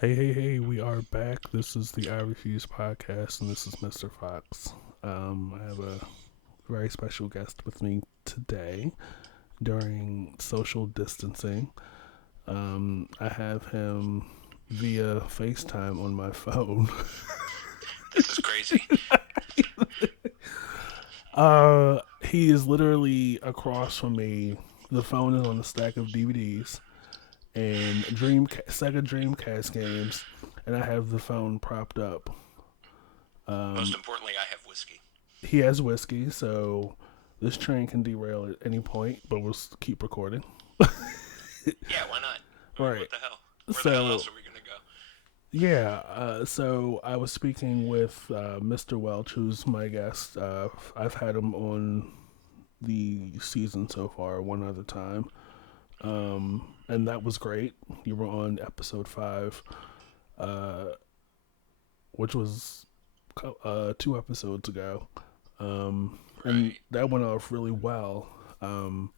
Hey, we are back. This is the I Refuse podcast, and this is Mr. Fox. I have a very special guest with me today during social distancing. I have him via FaceTime on my phone. This is crazy. He is literally across from me. The phone is on a stack of DVDs and Sega Dreamcast games, and I have the phone propped up. Most Um, importantly, I have whiskey. he has whiskey, so this train can derail at any point, but we'll keep recording. Yeah, why not? I mean, Right. what the hell? Where the hell else So are we gonna go? yeah. So I was speaking with Mr. Welch, who's my guest. I've had him on the season so far one other time, and that was great. You were on episode 5, uh, which was 2 episodes ago, and Right. that went off really well. Um,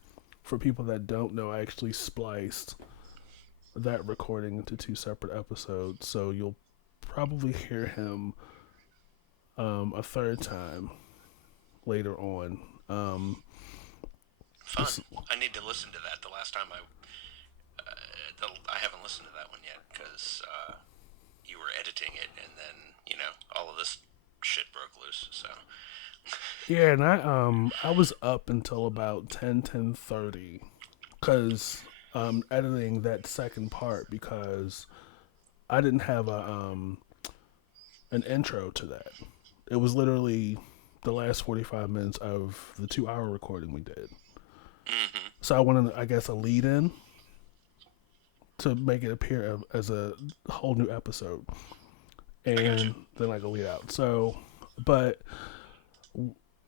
for people that don't know, I actually spliced that recording into 2 separate episodes, so you'll probably hear him a third time later on. Um, Fun. this, I need to listen to that. The last time I haven't listened to that one yet because you were editing it, and then all of this shit broke loose. So yeah, and I was up until about 10:30 because editing that second part because I didn't have a an intro to that. It was literally the last 45 minutes of the 2 hour recording we did. mm-hmm. So I wanted, I guess, a lead in to make it appear as a whole new episode, I got you. and then like a lead out. So, but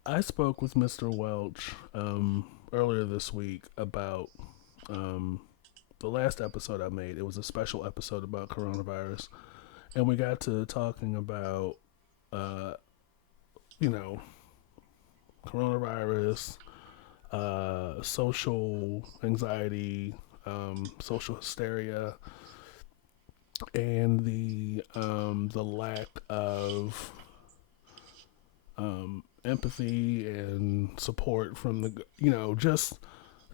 I spoke with Mr. Welch earlier this week about um, the last episode I made. It was a special episode about coronavirus, and we got to talking about uh, you know coronavirus, social anxiety, social hysteria, and the lack of empathy and support from the just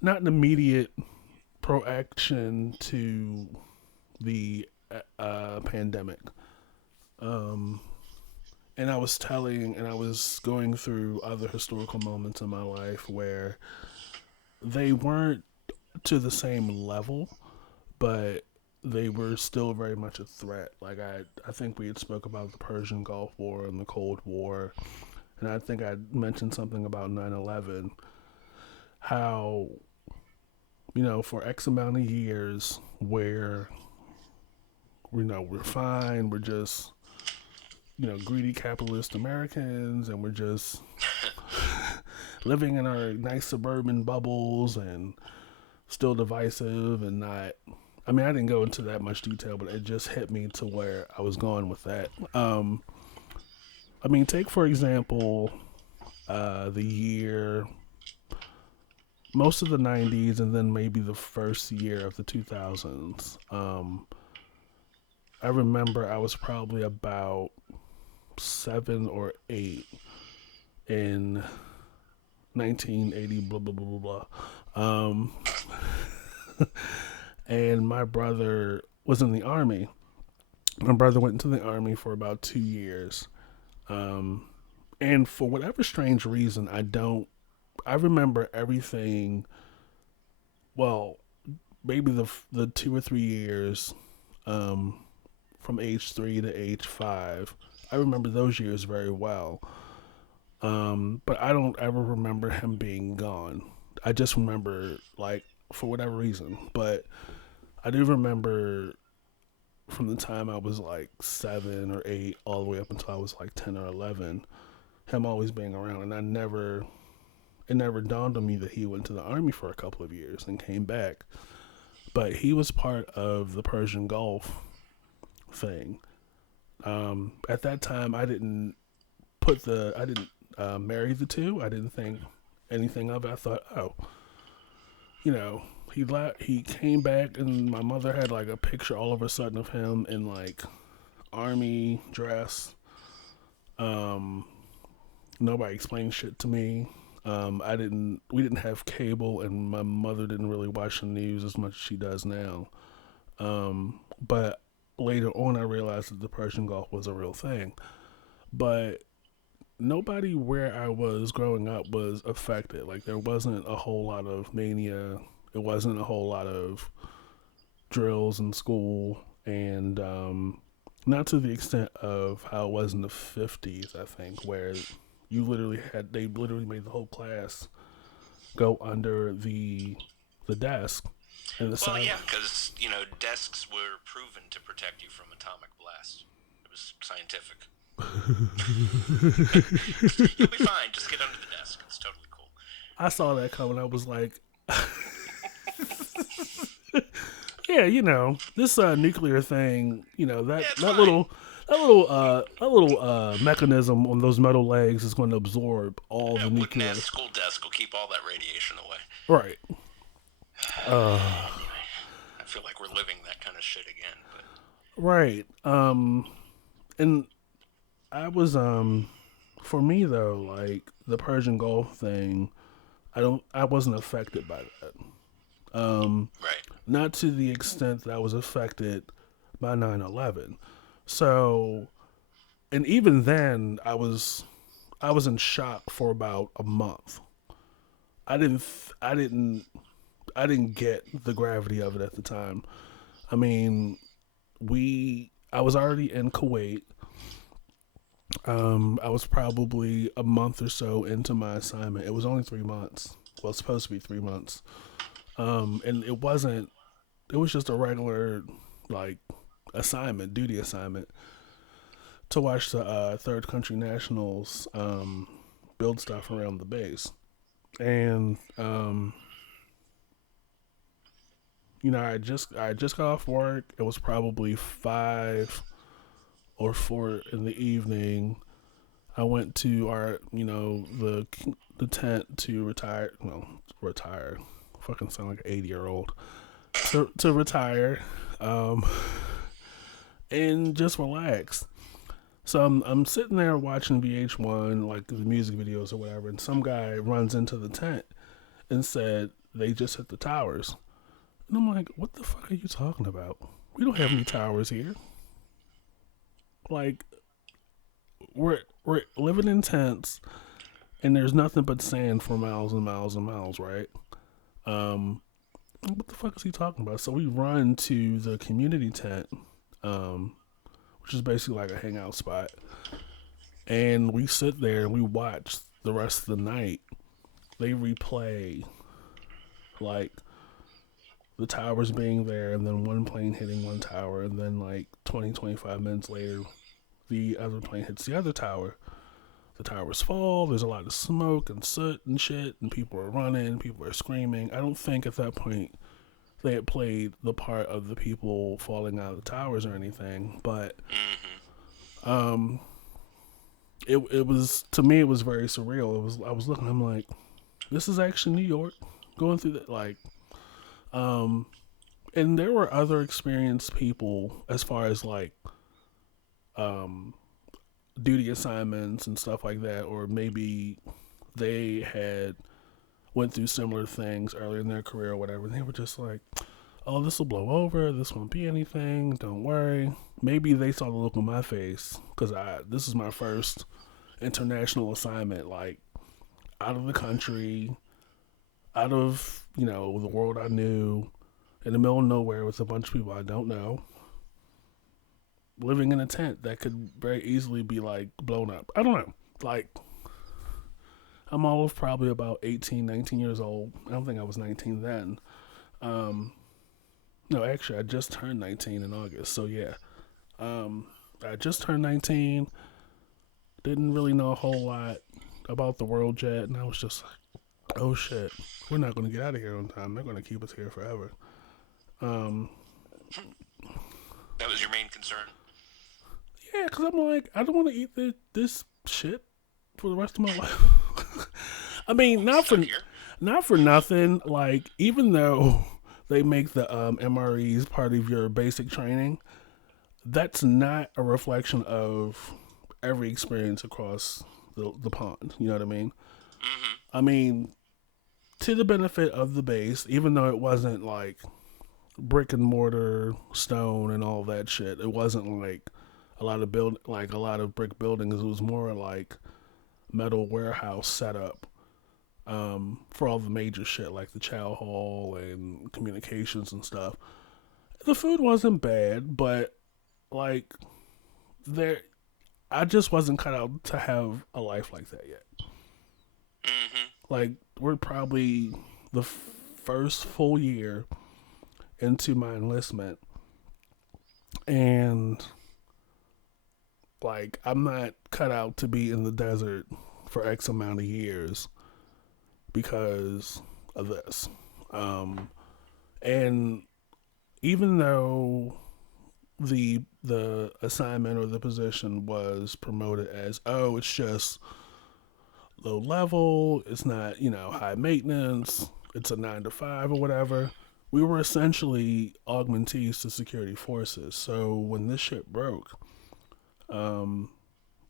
not an immediate proaction to the pandemic. Um, and I was going through other historical moments in my life where they weren't to the same level, but they were still very much a threat. Like I think we had spoke about the Persian Gulf War and the Cold War, and I think I mentioned something about 9/11. How for X amount of years where we're fine, we're just greedy capitalist Americans, and we're just living in our nice suburban bubbles and still divisive and not. I mean, I didn't go into that much detail, but it just hit me to where I was going with that. I mean, take for example the year, most of the '90s, and then maybe the first year of the 2000s. I remember I was probably about 7 or 8 in 1980. Blah blah blah blah blah. And my brother was in the army. My brother went into the army for about 2 years. Um, and for whatever strange reason, I don't. I remember everything. Well, maybe the 2 or 3 years um, from age 3 to age 5. I remember those years very well. But I don't ever remember him being gone. I just remember like for whatever reason. But I do remember from the time I was like 7 or 8 all the way up until I was like 10 or 11, him always being around, and it never dawned on me that he went to the army for a couple of years and came back. But he was part of the Persian Gulf thing. At that time, I didn't marry the two. I didn't think anything of it. I thought, oh, you know, he came back, and my mother had like a picture all of a sudden of him in like army dress. Um, Nobody explained shit to me. We didn't have cable, and my mother didn't really watch the news as much as she does now. But later on, I realized that the Persian Gulf was a real thing. But nobody where I was growing up was affected. Like, there wasn't a whole lot of mania. It wasn't a whole lot of drills in school, and not to the extent of how it was in the 50s, I think, where they literally made the whole class go under the desk and the Well, side. yeah, because desks were proven to protect you from atomic blast. It was scientific. You'll be fine. Just get under the desk. It's totally cool. I saw that coming. I was like, yeah, this nuclear thing, Yeah, it's that fine. little mechanism on those metal legs is going to absorb all Yeah, the wooden nuclear. ass school desk will keep all that radiation away. Right. Anyway, I feel like we're living that kind of shit again. But Right. And for me though, like the Persian Gulf thing, I wasn't affected by that. right, Not to the extent that I was affected by 9/11. So, and even then I was in shock for about a month. I didn't I didn't I didn't get the gravity of it at the time. I mean, I was already in Kuwait. I was probably a month or so into my assignment. It was only 3 months. Well, it's supposed to be 3 months. And it wasn't. It was just a regular like duty assignment to watch the third country nationals build stuff around the base. And I just got off work. It was probably 5 or 4 in the evening. I went to our, the tent to retire. Well, retire. Fucking sound like an 80-year-old. To retire, um, and just relax. So I'm sitting there watching VH1, like the music videos or whatever, and some guy runs into the tent and said they just hit the towers. And I'm like, what the fuck are you talking about? We don't have any towers here. Like, we're living in tents, and there's nothing but sand for miles and miles and miles, right? Um, what the fuck is he talking about? So we run to the community tent, um, which is basically like a hangout spot, and we sit there and we watch the rest of the night. They replay like the towers being there, and then one plane hitting one tower, and then like 20, 25 minutes later, the other plane hits the other tower. The towers fall. There's a lot of smoke and soot and shit, and people are running. People are screaming. I don't think at that point they had played the part of the people falling out of the towers or anything, but um, it was, to me, it was very surreal. I was looking. I'm like, this is actually New York going through that. Like, um, and there were other experienced people as far as like um duty assignments and stuff like that, or maybe they had went through similar things earlier in their career or whatever, and they were just like, oh, this will blow over, this won't be anything, don't worry. Maybe they saw the look on my face because this is my first international assignment, like out of the country, out of the world I knew, in the middle of nowhere with a bunch of people I don't know, living in a tent that could very easily be like blown up. I don't know. Like, I'm all of probably about 18, 19 years old. I don't think I was 19 then. Um, no, actually, I just turned 19 in August. So, yeah. I just turned 19. Didn't really know a whole lot about the world yet. And I was just like, oh shit, we're not going to get out of here on time. They're going to keep us here forever. Um, that was your main concern. Yeah, because I'm like, I don't want to eat this shit for the rest of my life. I mean, not for nothing. Like, even though they make the MREs part of your basic training. That's not a reflection of every experience across the pond. You know what I mean? Mm-hmm. I mean, to the benefit of the base, even though it wasn't like brick and mortar, stone, and all that shit, it wasn't like a lot of brick buildings. It was more like metal warehouse setup for all the major shit like the chow hall and communications and stuff. The food wasn't bad, but like there, I just wasn't cut out to have a life like that yet. Mm-hmm. Like we're probably the first full year into my enlistment, and like I'm not cut out to be in the desert for X amount of years because of this. Um, and even though the assignment or the position was promoted as, oh, it's just low level, it's not, high maintenance, it's a 9 to 5 or whatever, we were essentially augmentees to security forces. So when this shit broke, um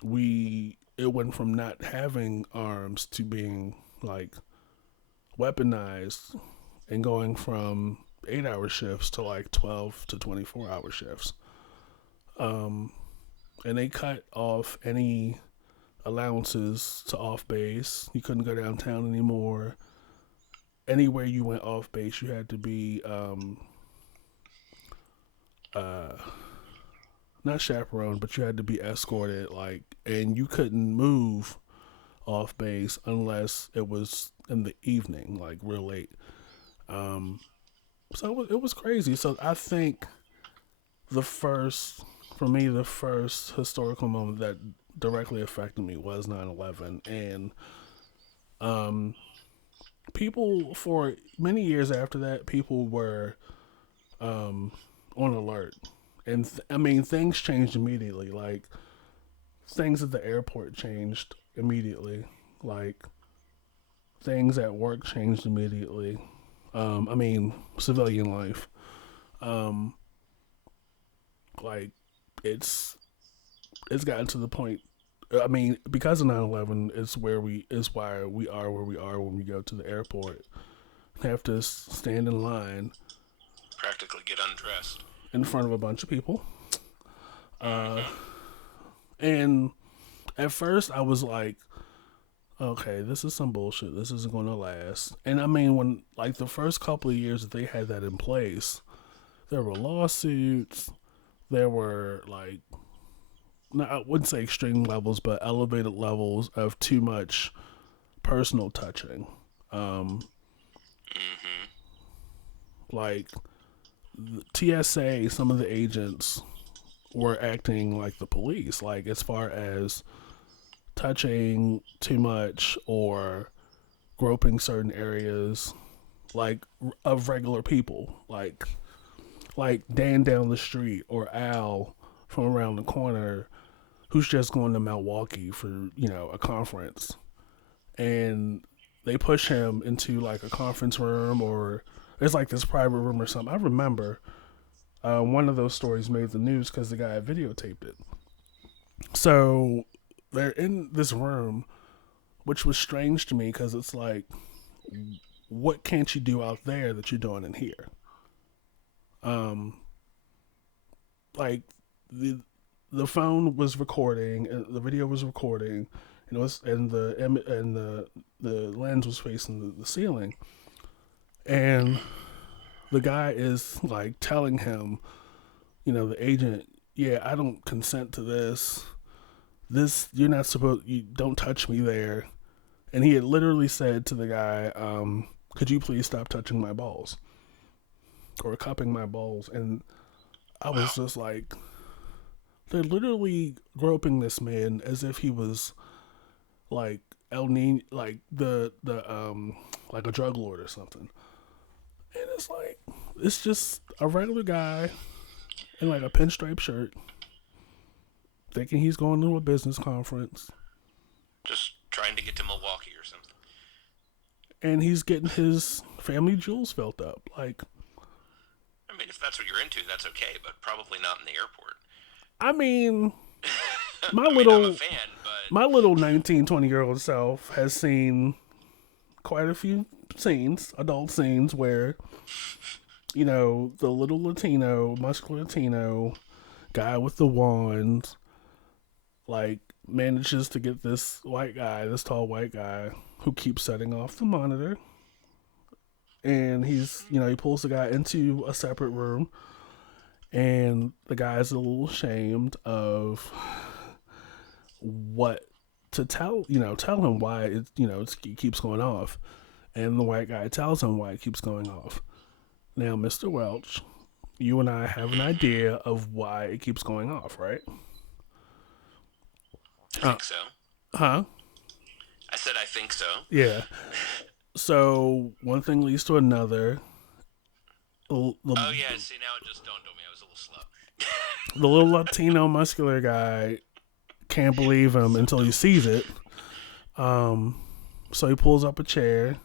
we it went from not having arms to being like weaponized, and going from 8 hour shifts to like 12 to 24-hour shifts. Um, and they cut off any allowances to off base. You couldn't go downtown anymore. Anywhere you went off base, you had to be uh, not chaperoned, but you had to be escorted. Like, and you couldn't move off base unless it was in the evening, like real late. Um, so it was crazy. So I think the first, for me, the first historical moment that directly affected me was 9/11, and um, people for many years after that, people were um, on alert, and I mean things changed immediately. Like things at the airport changed immediately. Like things at work changed immediately. I mean civilian life. Um, like it's it's gotten to the point. I mean, because of 9/11, is why we are where we are when we go to the airport. We have to stand in line Practically get undressed. in front of a bunch of people. Uh, Mm-hmm. and at first, I was like, okay, this is some bullshit. This isn't going to last. And I mean, when like the first couple of years that they had that in place, there were lawsuits. There were like, I wouldn't say extreme levels, but elevated levels of too much personal touching. Um, Mm-hmm. like TSA, some of the agents were acting like the police, like as far as touching too much or groping certain areas, like of regular people, like Dan down the street or Al from around the corner who's just going to Milwaukee for a conference, and they push him into like a conference room, or there's like this private room or something. I remember one of those stories made the news because the guy had videotaped it. So they're in this room, which was strange to me because it's like, what can't you do out there that you're doing in here? Um, like the the phone was recording, and the video was recording, and it was and the lens was facing the ceiling, and the guy is like telling him, the agent, yeah, I don't consent to this. This you're not supposed. You don't touch me there. And he had literally said to the guy, "Could you please stop touching my balls or cupping my balls?" And I Wow. was just like, they're literally groping this man as if he was like El Nino, like the like a drug lord or something. And it's like, it's just a regular guy in like a pinstripe shirt, thinking he's going to a business conference, Just trying to get to Milwaukee or something. and he's getting his family jewels felt up. Like, I mean, if that's what you're into, that's okay, but probably not in the airport. I mean, my I mean, I'm a little fan, but my little 19, 20-year-old self has seen quite a few scenes, adult scenes, where, the little Latino, muscular Latino guy with the wand, like, manages to get this tall white guy, who keeps setting off the monitor. And he pulls the guy into a separate room, and the guy's a little ashamed of what to tell him why it keeps going off. And the white guy tells him why it keeps going off. Now, Mr. Welch, you and I have an idea of why it keeps going off, right? I Uh, think so. huh? I said I think so. Yeah. So one thing leads to another. The, Oh yeah, see now it just dawned on me. I was a little slow. the little Latino muscular guy can't believe him So until he dumb. sees it. Um, so he pulls up a chair,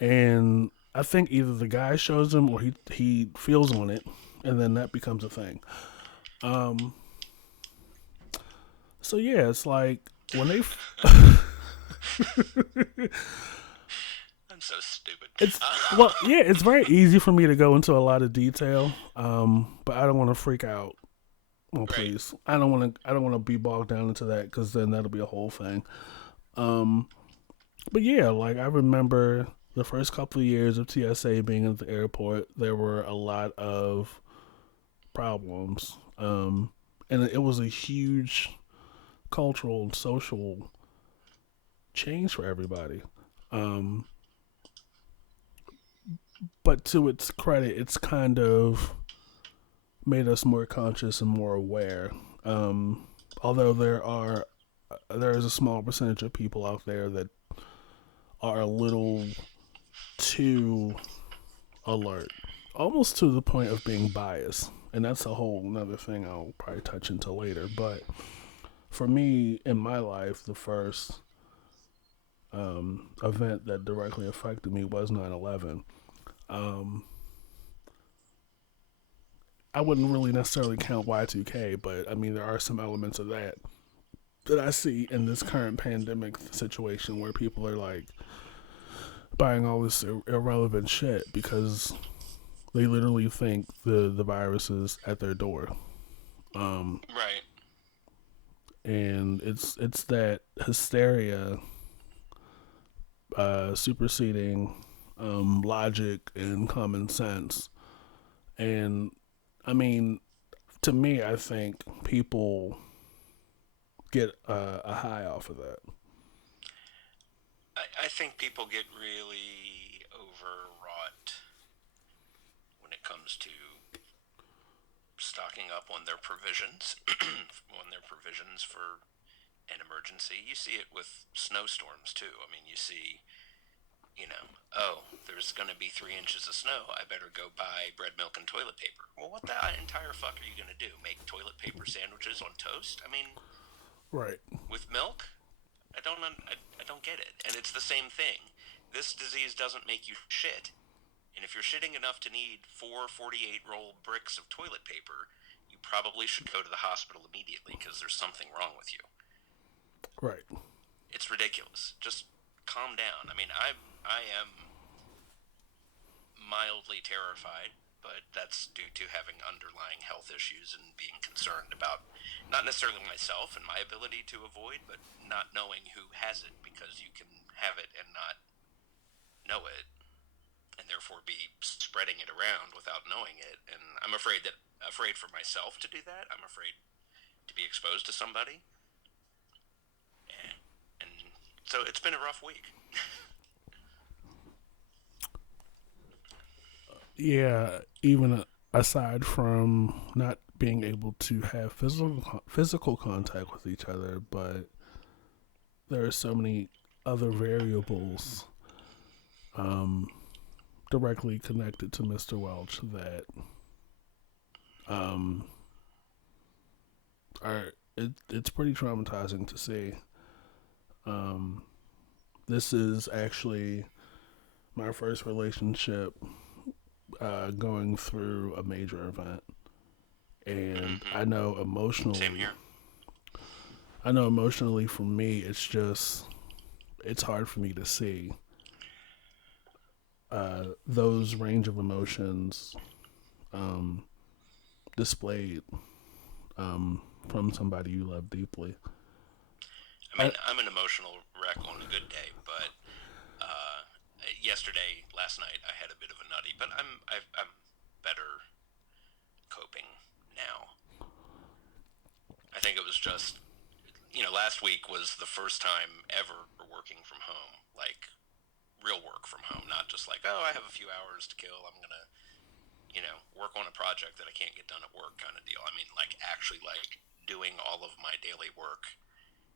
and I think either the guy shows him or he feels on it, and then that becomes a thing. Um, so yeah, it's like when they. I'm so stupid. It's well, yeah, it's very easy for me to go into a lot of detail, but I don't want to freak out. Well, Right. please, I don't want to. I don't want to be bogged down into that because then that'll be a whole thing. Um, but yeah, like I remember the first couple of years of TSA being at the airport, there were a lot of problems, and it was a huge cultural and social change for everybody. Um, but to its credit, it's kind of made us more conscious and more aware. Although there is a small percentage of people out there that are a little too alert, almost to the point of being biased, and that's a whole another thing I'll probably touch into later. But for me, in my life, the first event that directly affected me was 9/11. Um, I wouldn't really necessarily count Y2K, but I mean there are some elements of that I see in this current pandemic situation where people are like buying all this irrelevant shit because they literally think the virus is at their door. Um, Right. and it's that hysteria superseding logic and common sense. And I mean, to me, I think people get a high off of that. I think people get really overwrought when it comes to stocking up on their provisions, on their provisions for an emergency. You see it with snowstorms too. I mean, you see, oh, there's going to be 3 inches of snow. I better go buy bread, milk, and toilet paper. Well, what the entire fuck are you going to do? Make toilet paper sandwiches on toast? I mean, Right. with milk? I don't get it. And it's the same thing. This disease doesn't make you shit. And if you're shitting enough to need 448 roll bricks of toilet paper, you probably should go to the hospital immediately because there's something wrong with you. Right. It's ridiculous. Just calm down. I mean, I am mildly terrified, but that's due to having underlying health issues and being concerned about not necessarily myself and my ability to avoid, but not knowing who has it because you can have it and not know it and therefore be spreading it around without knowing it. And I'm afraid for myself to do that. I'm afraid to be exposed to somebody. And so it's been a rough week. Yeah. Even aside from not being able to have physical contact with each other, but there are so many other variables um, directly connected to Mr. Welch that um, it's pretty traumatizing to see. Um, this is actually my first relationship going through a major event, and Mm-hmm. Same here. I know emotionally for me, it's hard for me to see those range of emotions um, displayed from somebody you love deeply. I I, mean, I'm an emotional wreck on a good day, but uh, last night, I had a bit of a nutty, but I'm better coping now. I think it was just, last week was the first time ever working from home, like real work from home, not just like, oh, I have a few hours to kill. I'm gonna, work on a project that I can't get done at work kind of deal. I mean, like actually like doing all of my daily work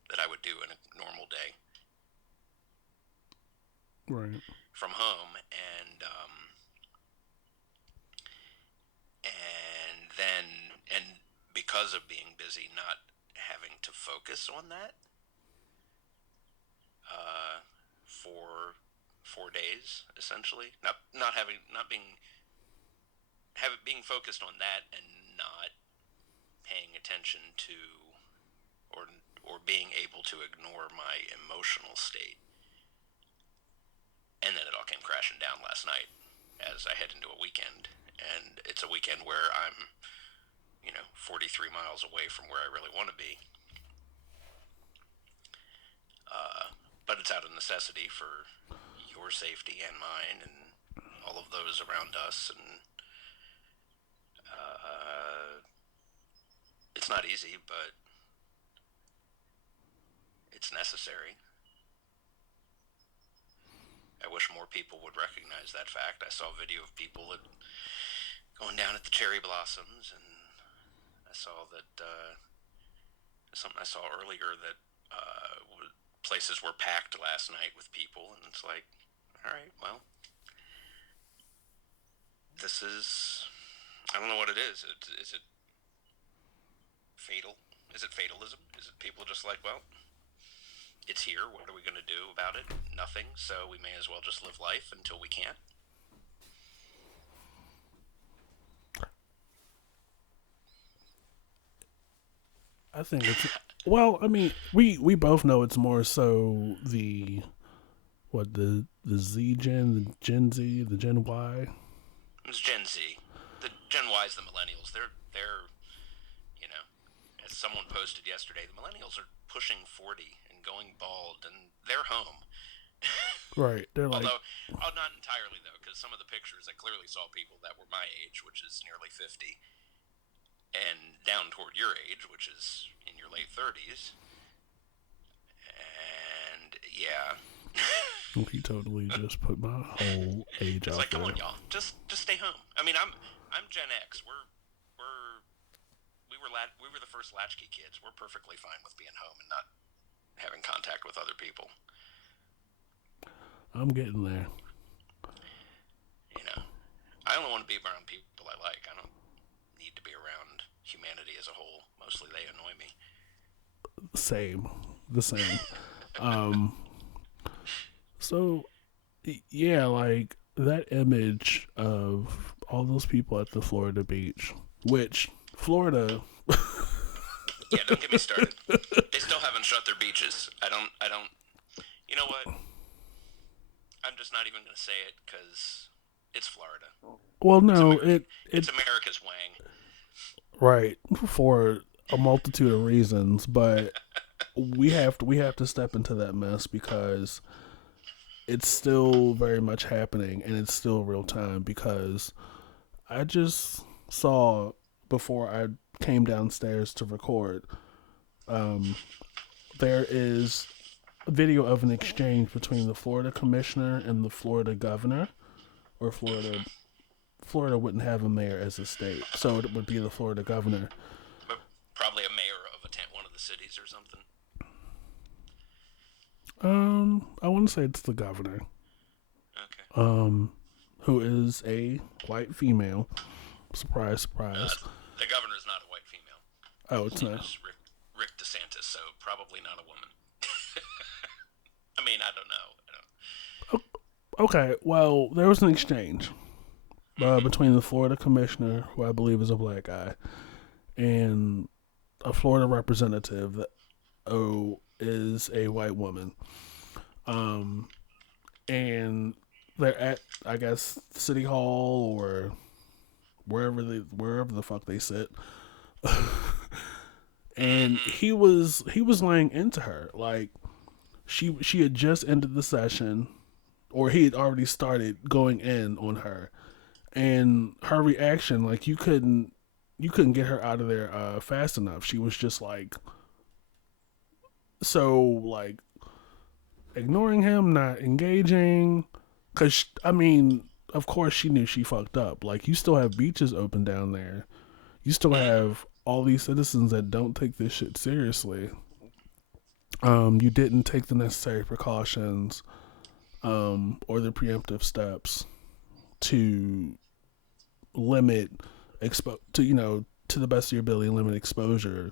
that I would do in a normal day right, from home, and because of being busy, not having to focus on that for 4 days essentially, not being being focused on that and not paying attention to or or being able to ignore my emotional state. And then it all came crashing down last night as I head into a weekend. And it's a weekend where I'm, 43 miles away from where I really want to be. But it's out of necessity for your safety and mine and all of those around us. And it's not easy, but it's necessary. I wish more people would recognize that fact. I saw a video of people going down at the cherry blossoms, and I saw that something I saw earlier that places were packed last night with people, and it's like, all right, well, this is, I don't know what it is. Is it fatal? Is it fatalism? Is it people just like, well, it's here. What are we going to do about it? Nothing. So we may as well just live life until we can't. I think it's well. I mean, we both know it's more so the Z Gen, the Gen Z, the Gen Y. It's Gen Z. The Gen Y is the millennials. They're you know, as someone posted yesterday, the millennials are pushing 40 and going bald, and they're home. Right. They're like, Although, oh, not entirely though, because some of the pictures I clearly saw people that were my age, which is nearly 50, and down toward your age, which is in your late 30s. And yeah, he totally just put my whole age it's out like, come there. on, y'all, just stay home. I mean, I'm Gen X. We're we were the first latchkey kids. We're perfectly fine with being home and not having contact with other people. I'm getting there. You know, I only want to be around people I like. I don't need to be around humanity as a whole. Mostly they annoy me. Same, the same. Um. So yeah, like that image of all those people at the Florida beach, which Florida, Yeah, don't get me started. They still haven't shut their beaches. I don't. You know what? I'm just not even going to say it because it's Florida. well, It's no, America. it It's America's wang. right for a multitude of reasons, but we have to step into that mess because it's still very much happening and it's still real time because I just saw before I came downstairs to record um, there is a video of an exchange between the Florida commissioner and the Florida governor, or Florida wouldn't have a mayor as a state, so it would be the Florida governor. But probably a mayor of one of the cities or something. I want to say it's the governor, Okay. um, who is a white female. Surprise, surprise. The governor's not a white female. Oh, His it's name not. is Rick DeSantis, so probably not a woman. I mean, I don't know. Okay, well, there was an exchange. Mm-hmm. between the Florida commissioner, who I believe is a black guy, and a Florida representative that is a white woman. Um, and they're at, I guess, City Hall or wherever the fuck they sit. And Mm-hmm. he was laying into her like she had just ended the session, or he had already started going in on her, and her reaction, like, you couldn't get her out of there fast enough. She was just like, so, like, ignoring him, not engaging, because I mean, of course she knew she fucked up. Like, you still have beaches open down there, you still Mm-hmm. have all these citizens that don't take this shit seriously. You didn't take the necessary precautions, or the preemptive steps to limit to, to the best of your ability, limit exposure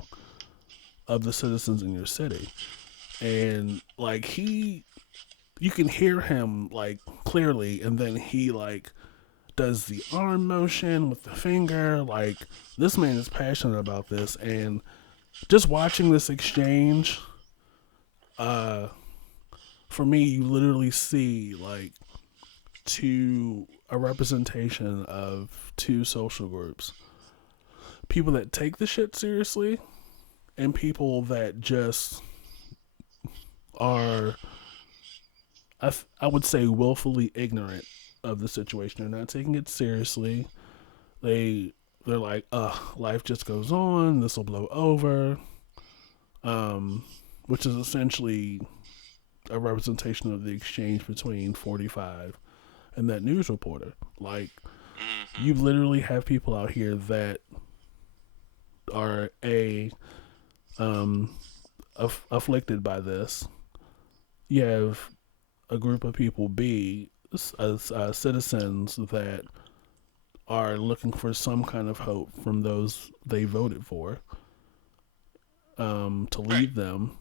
of the citizens in your city. And like, you can hear him like clearly, and then he like does the arm motion with the finger. Like, this man is passionate about this, and just watching this exchange, uh, for me, you literally see like a representation of two social groups: people that take the shit seriously, and people that just are, I would say, willfully ignorant of the situation. They're not taking it seriously. They're like, life just goes on. This will blow over. Um, which is essentially a representation of the exchange between 45 and that news reporter. Like, Mm-hmm. you literally have people out here that are um, afflicted by this. You have a group of people, B, as citizens that are looking for some kind of hope from those they voted for, to Right. lead them.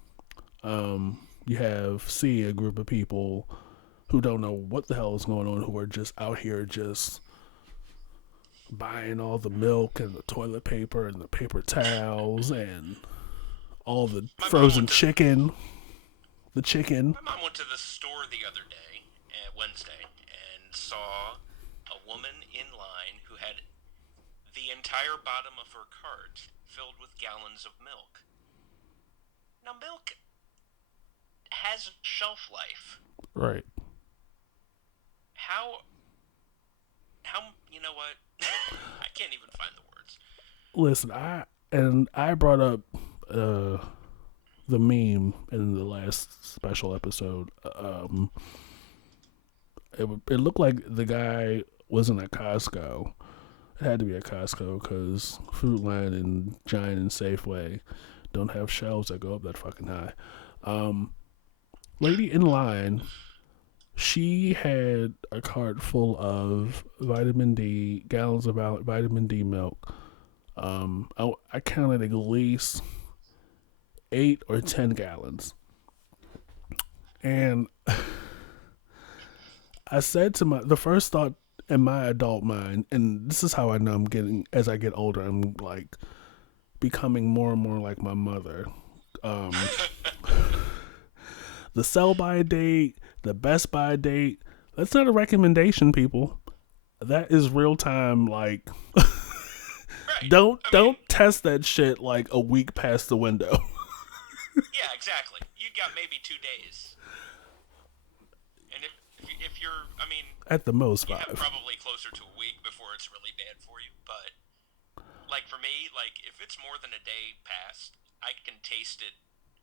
You have C, a group of people who don't know what the hell is going on, who are just out here just buying all the milk and the toilet paper and the paper towels and all the My mom went frozen to chicken, the chicken. my mom went to the store the other day, Wednesday, and saw a woman in line who had the entire bottom of her cart filled with gallons of milk. Now, milk has shelf life. Right. How you know what? I can't even find the words. Listen, I brought up uh, the meme in the last special episode. It looked like the guy wasn't at Costco. It had to be at Costco because Food Line and Giant and Safeway don't have shelves that go up that fucking high. Um, Lady in line, she had a cart full of vitamin D, gallons of vitamin D milk. I counted at least 8 or 10 gallons, and I said to the first thought in my adult mind, and this is how I know I'm getting as I get older. I'm like becoming more and more like my mother. Um, the sell by date, the best by date. That's not a recommendation, people. That is real time. Like, Right. don't I mean, don't test that shit like a week past the window. yeah, exactly. You got maybe 2 days, and if you're, I mean, At the most you have 5. probably closer to a week before it's really bad for you. But like for me, like if it's more than a day past, I can taste it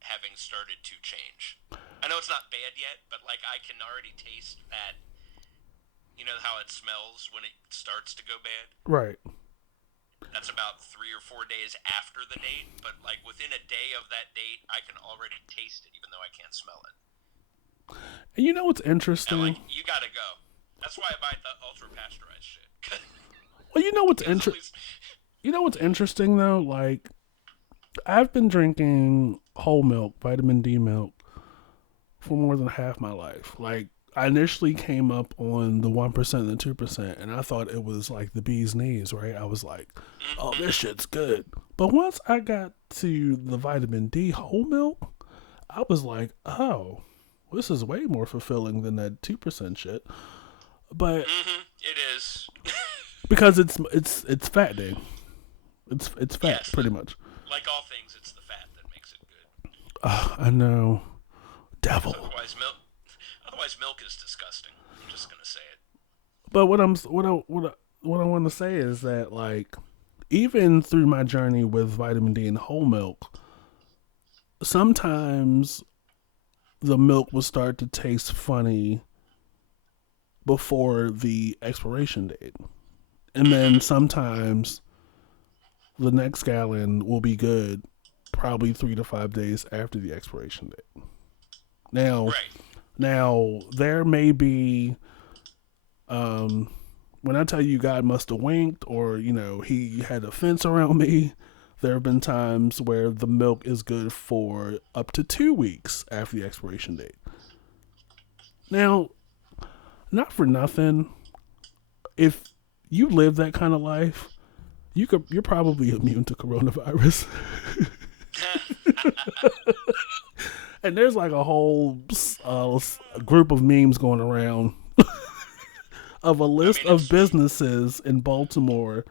having started to change. I know it's not bad yet, but like I can already taste that. You know how it smells when it starts to go bad? Right. That's about 3 or 4 days after the date, but like within a day of that date, I can already taste it, even though I can't smell it. And you know what's And I'm interesting? like, you gotta go. That's why I buy the ultra pasteurized shit. Well, Because at least, you know what's interesting though? Like, I've been drinking whole milk, vitamin D milk, for more than half my life. Like, I initially came up on the 1% and the 2%, and I thought it was like the bee's knees, right? I was like, oh, this Mm-hmm. shit's good. But once I got to the vitamin D whole milk, I was like, oh, this is way more fulfilling than that 2% shit. But Mm-hmm. It is. because it's fat, Dave. It's fat, Yes, pretty much. like all things, it's the fat that makes it good. I know, Because devil. otherwise milk is disgusting. I'm just gonna say it. But what I want to say is that like even through my journey with vitamin D and whole milk, sometimes the milk will start to taste funny before the expiration date. And then Mm-hmm. sometimes the next gallon will be good probably 3 to 5 days after the expiration date. Now, Right. now there may be um when I tell you God must have winked or, he had a fence around me, there have been times where the milk is good for up to 2 weeks after the expiration date. Now, not for nothing, if you live that kind of life, you're probably immune to coronavirus. And there's like a whole group of memes going around of a I list mean, of it's businesses in Baltimore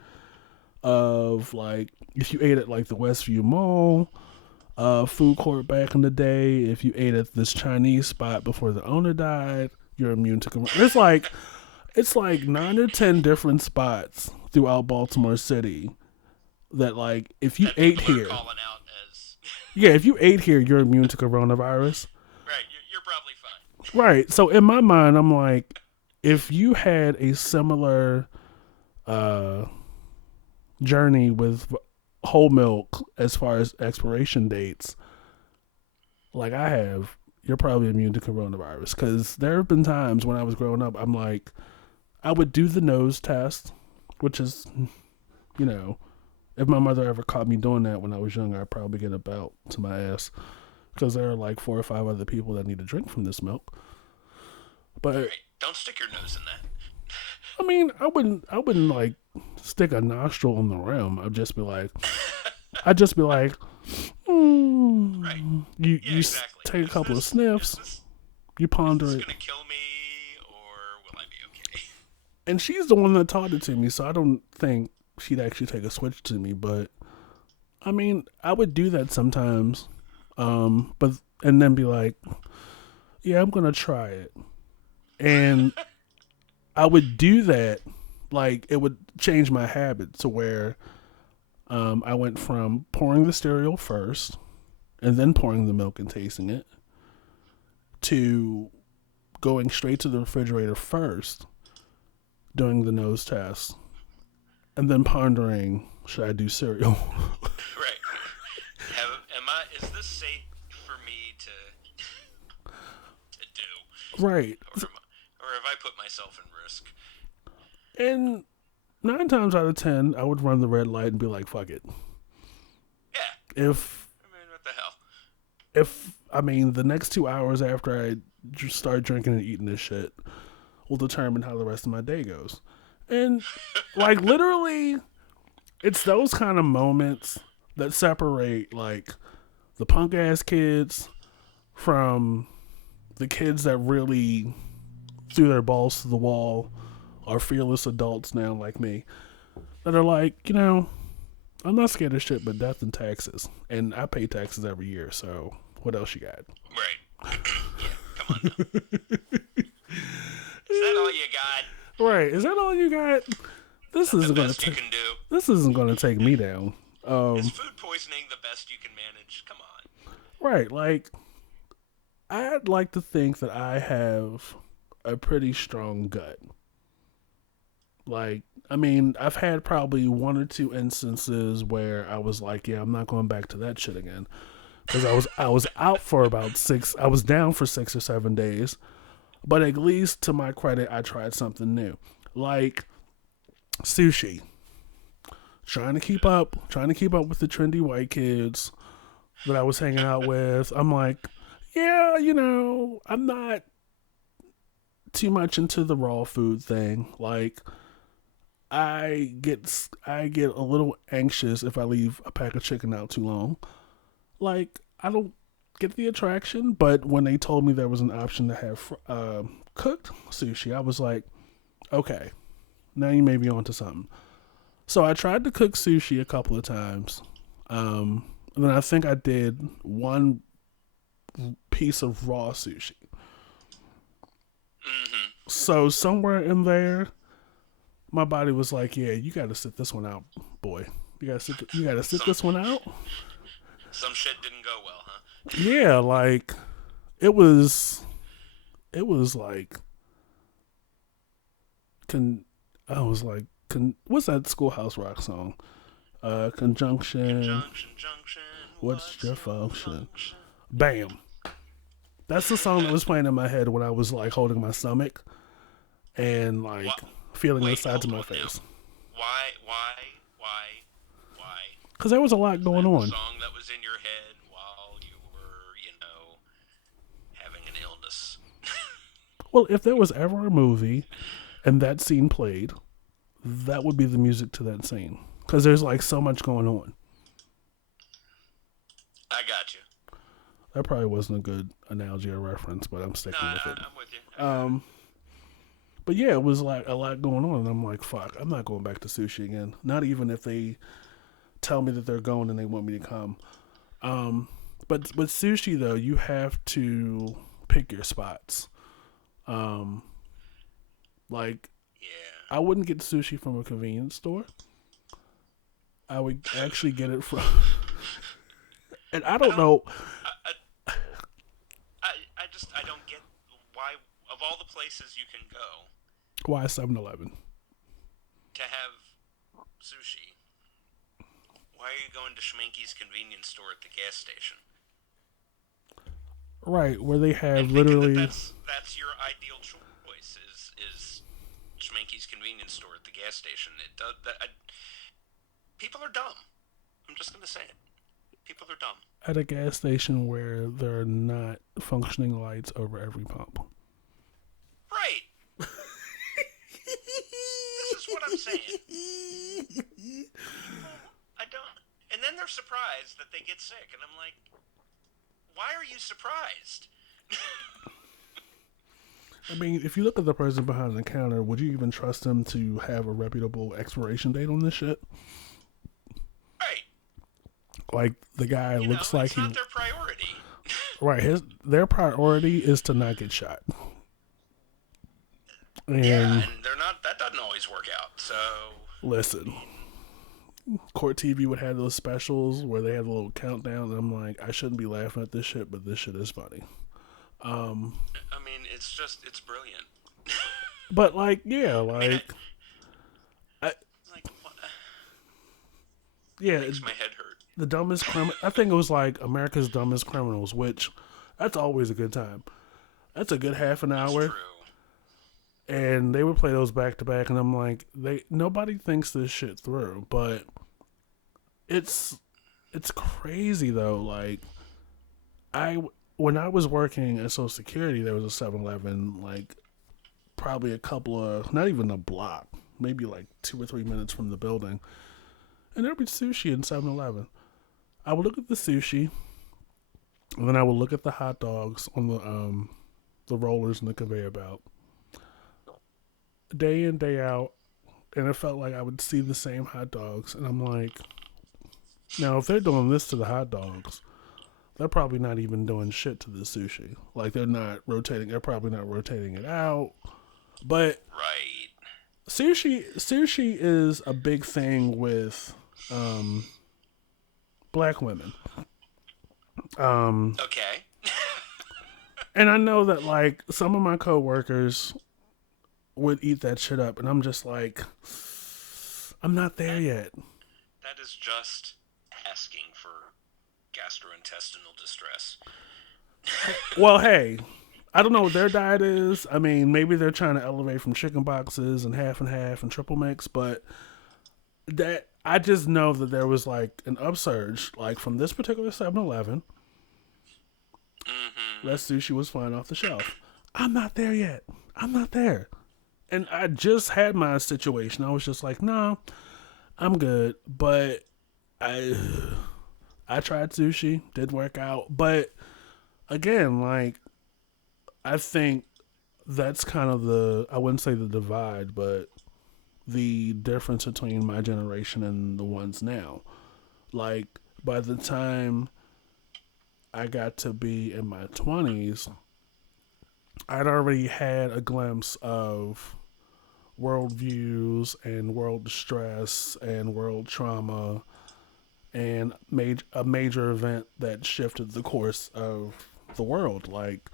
of like if you ate at like the Westview Mall food court back in the day, if you ate at this Chinese spot before the owner died, you're immune to coronavirus. It's like 9 or 10 different spots throughout Baltimore City that like if you that ate people are here, calling out as yeah, if you ate here, you're immune to coronavirus. right. You're probably fine. Right. So in my mind, I'm like, if you had a similar uh, journey with whole milk as far as expiration dates, like I have, you're probably immune to coronavirus. Because there have been times when I was growing up, I'm like, I would do the nose test, which is, you know, if my mother ever caught me doing that when I was younger, I'd probably get a belt to my ass. Because there are like 4 or 5 other people that need to drink from this milk. But Right. Don't stick your nose in that. I mean, I wouldn't like stick a nostril in the rim. I'd just be like, Right. Yeah. you Exactly. take a Is couple of this is sniffs, this you is ponder this it, gonna kill me or will I be okay? and she's the one that taught it to me. So I don't think she'd actually take a switch to me. But I mean, I would do that sometimes, but and then be like, yeah, I'm gonna try it, and I would do that. Like it would change my habit to where I went from pouring the cereal first and then pouring the milk and tasting it to going straight to the refrigerator first, doing the nose test, and then pondering should I do cereal? Right. Am I? Is this safe for me to do, Right. or have I put myself in risk? And 9 times out of 10, I would run the red light and be like, fuck it. Yeah. If, I mean, what the hell? I mean, the next 2 hours after I start drinking and eating this shit will determine how the rest of my day goes. And, like, literally, it's those kind of moments that separate, like, the punk ass kids from the kids that really threw their balls to the wall are fearless adults now, like me, that are like, I'm not scared of shit but death and taxes. And I pay taxes every year, so what else you got? Right. Yeah. Come on now. Is that all you got? Right. Is that all you got? Is This that the isn't gonna best you take can do? this isn't gonna take me down. Is food poisoning the best you can manage? Come on. Right, like I'd like to think that I have a pretty strong gut. Like, I mean, I've had probably 1 or 2 instances where I was like, yeah, I'm not going back to that shit again. Because I was out for about 6. I was down for 6 or 7 days, but at least to my credit, I tried something new, like sushi. Trying to keep up with the trendy white kids that I was hanging out with. I'm like, yeah, I'm not too much into the raw food thing. Like I get a little anxious if I leave a pack of chicken out too long. Like I don't get the attraction, but when they told me there was an option to have cooked sushi, I was like, okay, now you may be onto something. So I tried to cook sushi a couple of times. And then I think I did one piece of raw sushi. Mm-hmm. So somewhere in there, my body was like, "Yeah, you got to sit this one out, boy. You got to sit Some this one out." some shit didn't go well, huh? Yeah, like it was. It was like con. I was like, what's that Schoolhouse Rock song? Conjunction. Conjunction, junction, What's what's your your function? function? Bam. That's the song that was playing in my head when I was like holding my stomach and like What? feeling the Wait, sides of hold my on now. face. Why? Because there was a lot Was going that the on. song that was in your head while you were, having an illness? Well, if there was ever a movie and that scene played, that would be the music to that scene. Because there's like so much going on. I got you. That probably wasn't a good analogy or reference, but I'm No, sticking with it. I'm with you. I got it. Um, but yeah, it was like a lot going on, and I'm like, fuck, I'm not going back to sushi again. Not even if they tell me that they're going and they want me to come. Um, but with sushi though, you have to pick your spots. Um, like Yeah. I wouldn't get sushi from a convenience store. I would actually get it from, and I I don't don't. know I, I, I don't get why of all the places you can go why 7-Eleven. to have sushi, why are you going to Schminky's convenience store at the gas station? Right, where they And have thinking that literally that's your ideal choice is Schminky's convenience store at the gas station. It does that. People are dumb. I'm just gonna say it. People are dumb. at a gas station where there are not functioning lights over every pump. Right. This is what I'm saying. People, I don't. And then they're surprised that they get sick, and I'm like, why are you surprised? I mean, if you look at the person behind the counter, would you even trust them to have a reputable expiration date on this shit? Right. Like the guy looks like It's he not their priority. right. Their priority is to not get shot. Yeah, And and they're not. That doesn't always work out. So listen, Court TV would have those specials where they have a little countdown. And I'm like, I shouldn't be laughing at this shit, but this shit is funny. I mean, it's brilliant. But like, yeah, I mean, I, like, what? yeah, Makes my head hurt. the dumbest criminal. I think it was like America's Dumbest Criminals, which that's always a good time. That's a good half an That's hour, true. and they would play those back to back, and I'm like, nobody thinks this shit through, but it's crazy though. Like I when I was working at Social Security, there was a 7-Eleven like probably a couple of not even a block, maybe like 2 or 3 minutes from the building, and there'd be sushi in 7-Eleven. I would look at the sushi, and then I would look at the hot dogs on the rollers and the conveyor belt, day in day out, and it felt like I would see the same hot dogs, and I'm like, now if they're doing this to the hot dogs, they're probably not even doing shit to the sushi. Like they're not rotating. They're probably not rotating it out. But Right. sushi is a big thing with black women. Okay. And I know that like some of my coworkers would eat that shit up, and I'm just like, I'm not there yet. That is just asking for gastrointestinal distress. Well, hey, I don't know what their diet is. I mean, maybe they're trying to elevate from chicken boxes and half and triple mix, but that I just know that there was like an upsurge, like from this particular 7-Eleven. Mm-hmm. That sushi was flying off the shelf. I'm not there yet. I'm not there. And I just had my situation. I was just like, nah, I'm good. But I I tried sushi, did work out. But again, like I think that's kind of the, I wouldn't say the divide, but the difference between my generation and the ones now. Like by the time I got to be in my 20s, I'd already had a glimpse of worldviews and world distress and world trauma and made a major event that shifted the course of the world. Like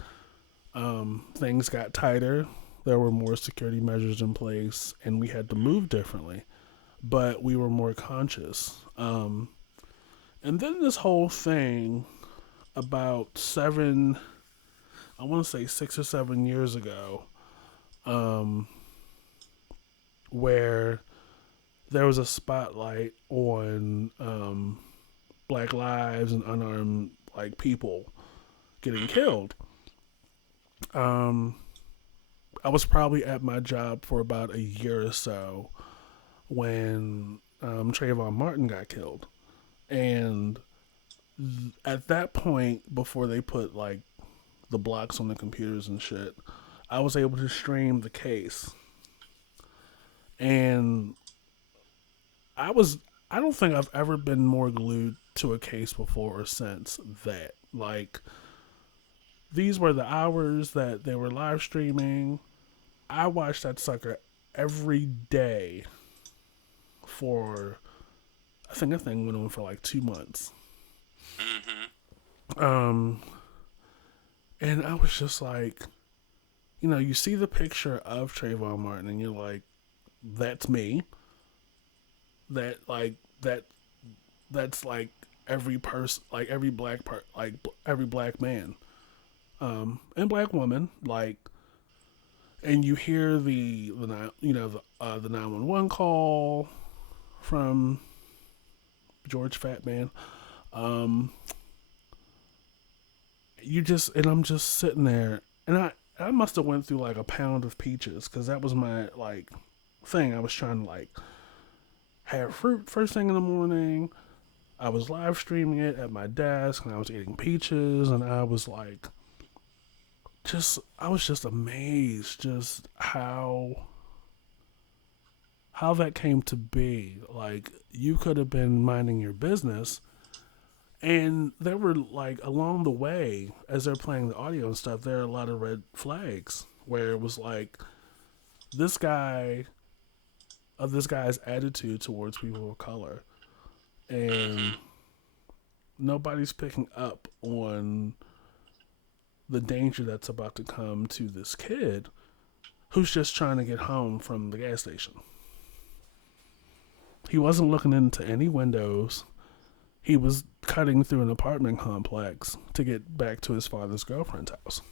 things got tighter, there were more security measures in place, and we had to move differently, but we were more conscious. And then this whole thing about I want to say 6 or 7 years ago, um, where there was a spotlight on black lives and unarmed like people getting killed. Um, I was probably at my job for about a year or so when Trayvon Martin got killed, and at that point, before they put like the blocks on the computers and shit, I was able to stream the case, and I was. I don't think I've ever been more glued to a case before or since that. Like, these were the hours that they were live streaming. I watched that sucker every day for, I think that thing went on for like 2 months. Mm-hmm. Um, and I was just like, you see the picture of Trayvon Martin and you're like, that's me. That like that that's like every person, like every like every black man, and black woman, like, and you hear the 911 call from George Fatman. Um, and I'm just sitting there, and I must have went through like a pound of peaches because that was my like thing. I was trying to like have fruit first thing in the morning. I was live streaming it at my desk, and I was eating peaches, and I was like, I was just amazed, just how that came to be. Like, you could have been minding your business, and there were like along the way as they're playing the audio and stuff, there are a lot of red flags where it was like this guy this guy's attitude towards people of color, and Mm-hmm. nobody's picking up on the danger that's about to come to this kid who's just trying to get home from the gas station. He wasn't looking into any windows. He was cutting through an apartment complex to get back to his father's girlfriend's house.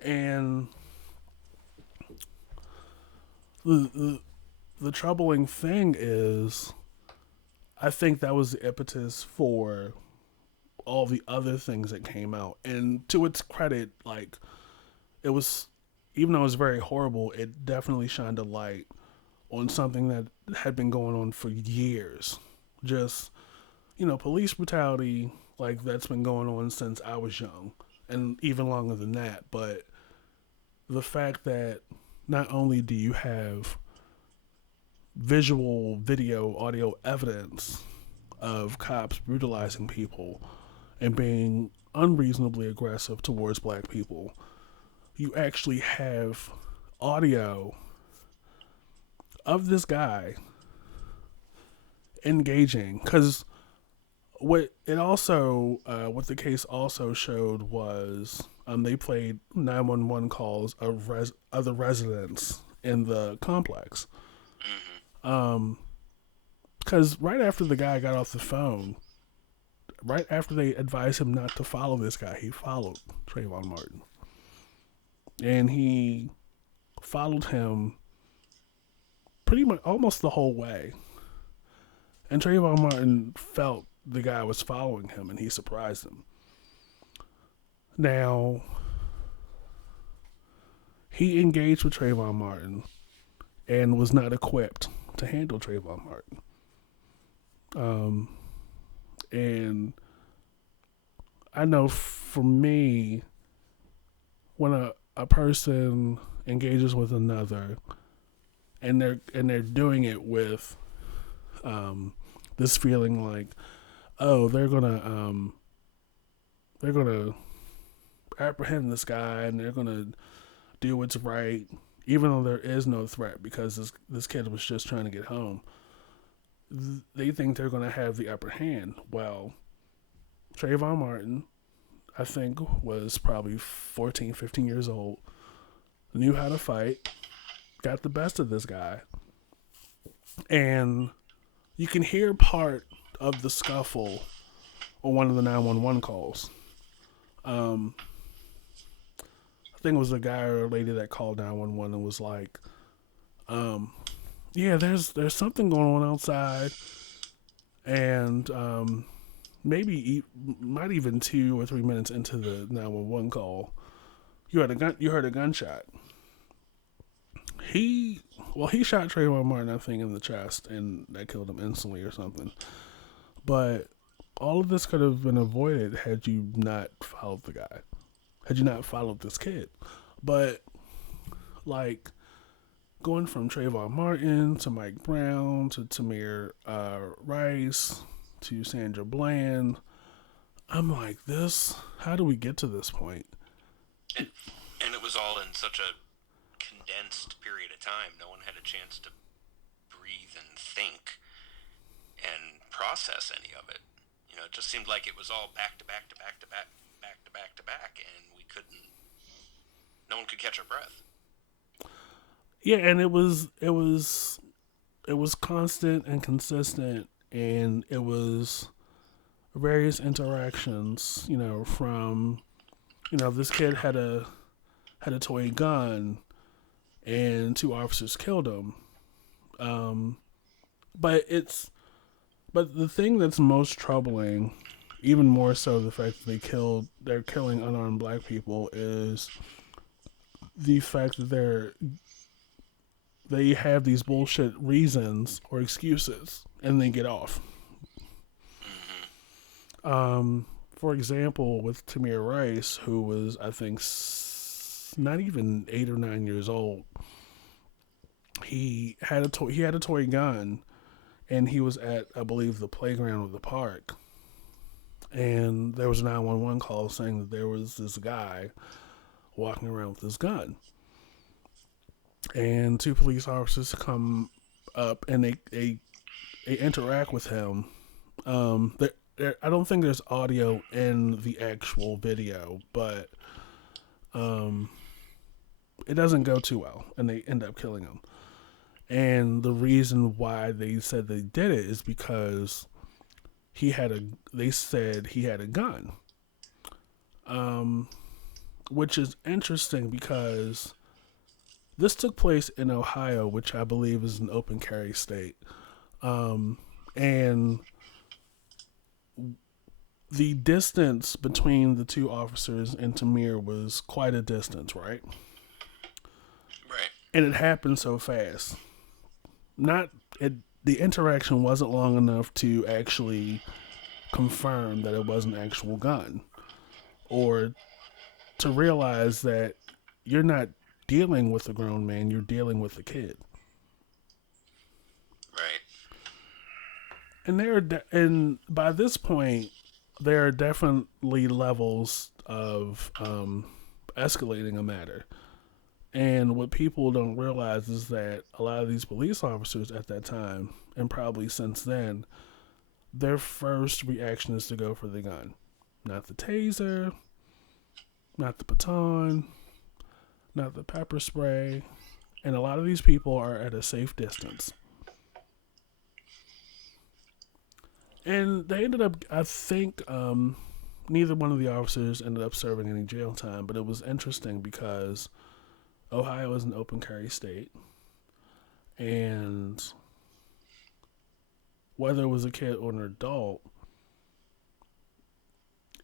And the troubling thing is, I think that was the impetus for all the other things that came out. And to its credit, like, it was, even though it was very horrible, it definitely shined a light on something that had been going on for years. Just, police brutality, like, that's been going on since I was young, and even longer than that. But the fact that not only do you have visual, video, audio evidence of cops brutalizing people and being unreasonably aggressive towards black people, you actually have audio of this guy engaging. Because what the case also showed was they played 911 calls of other residents in the complex. Um, because right after the guy got off the phone, right after they advised him not to follow this guy, he followed Trayvon Martin, and he followed him pretty much almost the whole way. And Trayvon Martin felt the guy was following him, and he surprised him. Now, He engaged with Trayvon Martin and was not equipped to handle Trayvon Martin. Um, and I know for me, when a person engages with another and they're doing it with this feeling like, oh, they're gonna apprehend this guy and they're gonna do what's right, even though there is no threat because this kid was just trying to get home. They think they're gonna have the upper hand. Well, Trayvon Martin, I think, was probably 14, 15 years old, knew how to fight, got the best of this guy, and you can hear part of the scuffle on one of the 911 calls. Um, I think it was a guy or a lady that called 911 and was like, "Yeah, there's something going on outside, and might even 2 or 3 minutes into the 911 call, you heard a gunshot. He he shot Trayvon Martin, I think, in the chest, and that killed him instantly or something. But all of this could have been avoided had you not followed the guy, had you not followed this kid. But like going from Trayvon Martin to Mike Brown to Tamir Rice to Sandra Bland, I'm like, this. How do we get to this point? And, and it was all in such a condensed period of time. No one had a chance to breathe and think and process any of it. You know, it just seemed like it was all back to back to back to back, back to back to back, and we couldn't. No one could catch our breath. Yeah, and it was constant and consistent, and it was various interactions. From this kid had a toy gun, and two officers killed him. Um, but the thing that's most troubling, even more so the fact that they're killing unarmed black people, is the fact that they have these bullshit reasons or excuses and they get off. For example, with Tamir Rice, who was, I think, not even 8 or 9 years old, he had a toy gun, and he was at, I believe, the playground of the park, and there was a 911 call saying that there was this guy walking around with this gun, and two police officers come up and they interact with him. I don't think there's audio in the actual video, but it doesn't go too well, and they end up killing him. And the reason why they said they did it is because they said he had a gun, which is interesting because this took place in Ohio, which I believe is an open carry state, and the distance between the two officers and Tamir was quite a distance, right? Right. And it happened so fast. Not it. The interaction wasn't long enough to actually confirm that it was an actual gun, or to realize that you're not dealing with a grown man, you're dealing with a kid. Right. And by this point, there are definitely levels of escalating a matter. And what people don't realize is that a lot of these police officers at that time, and probably since then, their first reaction is to go for the gun. Not the taser, not the baton, not the pepper spray. And a lot of these people are at a safe distance. And they ended up, I think, neither one of the officers ended up serving any jail time, but it was interesting because Ohio is an open carry state, and whether it was a kid or an adult,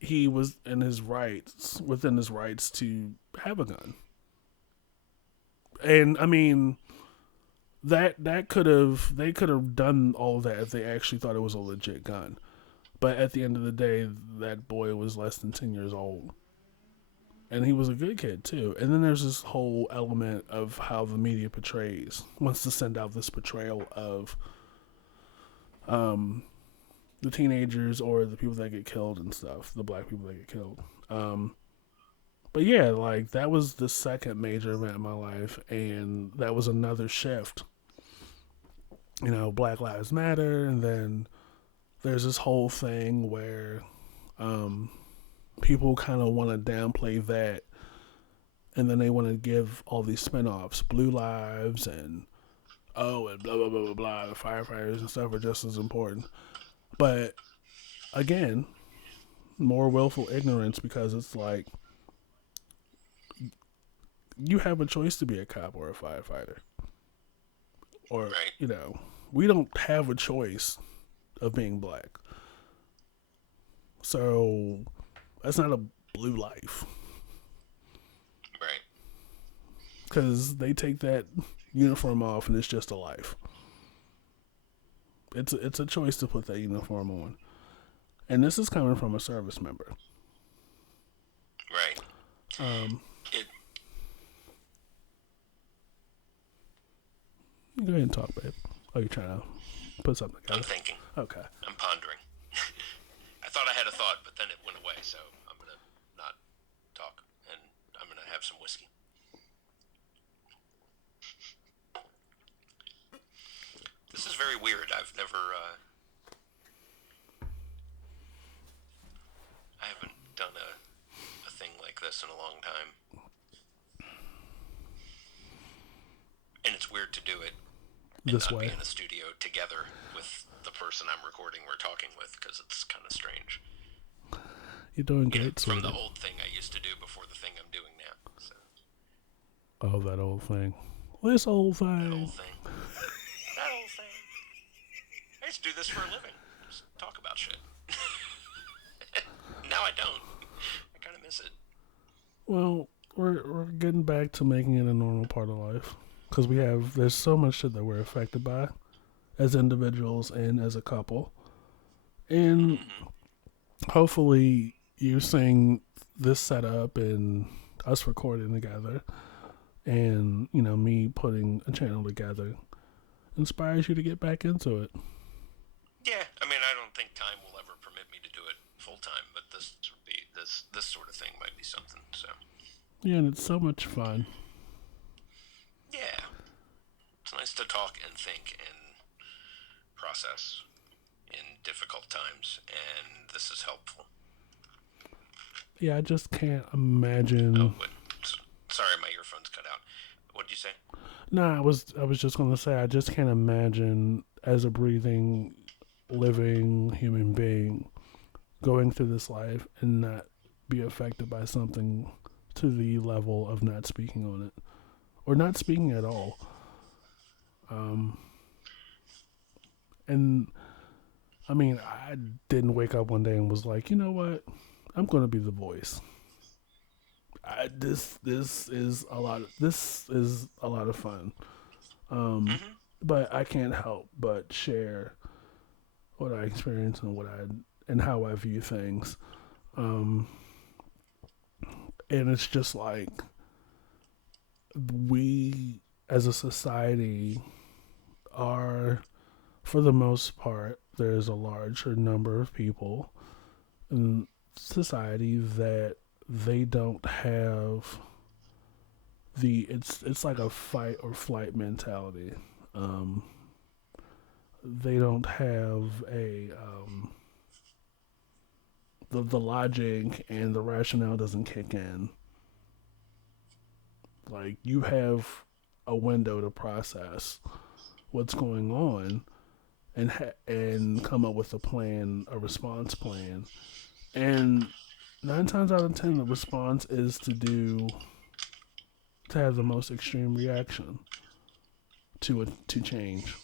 he was within his rights to have a gun. And I mean, that could have they could have done all that if they actually thought it was a legit gun. But at the end of the day, that boy was less than 10 years old, and he was a good kid too. And then there's this whole element of how the media portrays wants to send out this portrayal of um, the teenagers or the people that get killed and stuff, the black people that get killed. But yeah, like that was the second major event in my life, and that was another shift. You know, Black Lives Matter, and then there's this whole thing where um, people kind of want to downplay that, and then they want to give all these spinoffs, Blue Lives, and and blah blah blah blah blah. The firefighters and stuff are just as important, but again, more willful ignorance because it's like you have a choice to be a cop or a firefighter, or Right. we don't have a choice of being black. So that's not a blue life Right. because they take that uniform off and it's just a life. It's a choice to put that uniform on, and this is coming from a service member. Right. Um, It. Go ahead and talk, babe. Oh, you're trying to put something I'm together. thinking. Okay. I'm pondering. I thought I had a thought, but then it went away. So I'm gonna not talk, and I'm gonna have some whiskey. This is very weird. I've never. I haven't done a thing like this in a long time, and it's weird to do it and This not be way. in a studio together with the person I'm recording we're talking with because it's kind of strange. You're doing You know, great, from the sweetie. old thing I used to do before the thing I'm doing now. So Oh, that old thing. This old that thing. old thing. That old thing. I used to do this for a living. Just talk about shit. Now I don't. I kind of miss it. Well, we're getting back to making it a normal part of life because there's so much shit that we're affected by as individuals and as a couple, and Mm-hmm. hopefully you seeing this setup and us recording together, and me putting a channel together inspires you to get back into it. Yeah, I mean, I don't think time will ever permit me to do it full time, but this sort of thing might be something. So Yeah, and it's so much fun. yeah, it's nice to talk and think and process in difficult times, and this is helpful. Yeah, I just can't Oh, imagine. but sorry, my earphones cut out. What did you say? No, I was just gonna say I just can't imagine as a breathing, living human being going through this life and not be affected by something to the level of not speaking on it or not speaking at all. Um, and I mean, I didn't wake up one day and was like, you know what, I'm gonna be the voice. This is a lot. This is a lot of fun. Um, Mm-hmm. but I can't help but share what I experience and and how I view things. Um, and it's just like we as a society are, for the most part, there's a larger number of people in society that they don't have it's like a fight or flight mentality. Um, they don't have the logic and the rationale doesn't kick in. Like you have a window to process what's going on and come up with a plan, a response plan. And 9 times out of 10, the response is to have the most extreme reaction to change.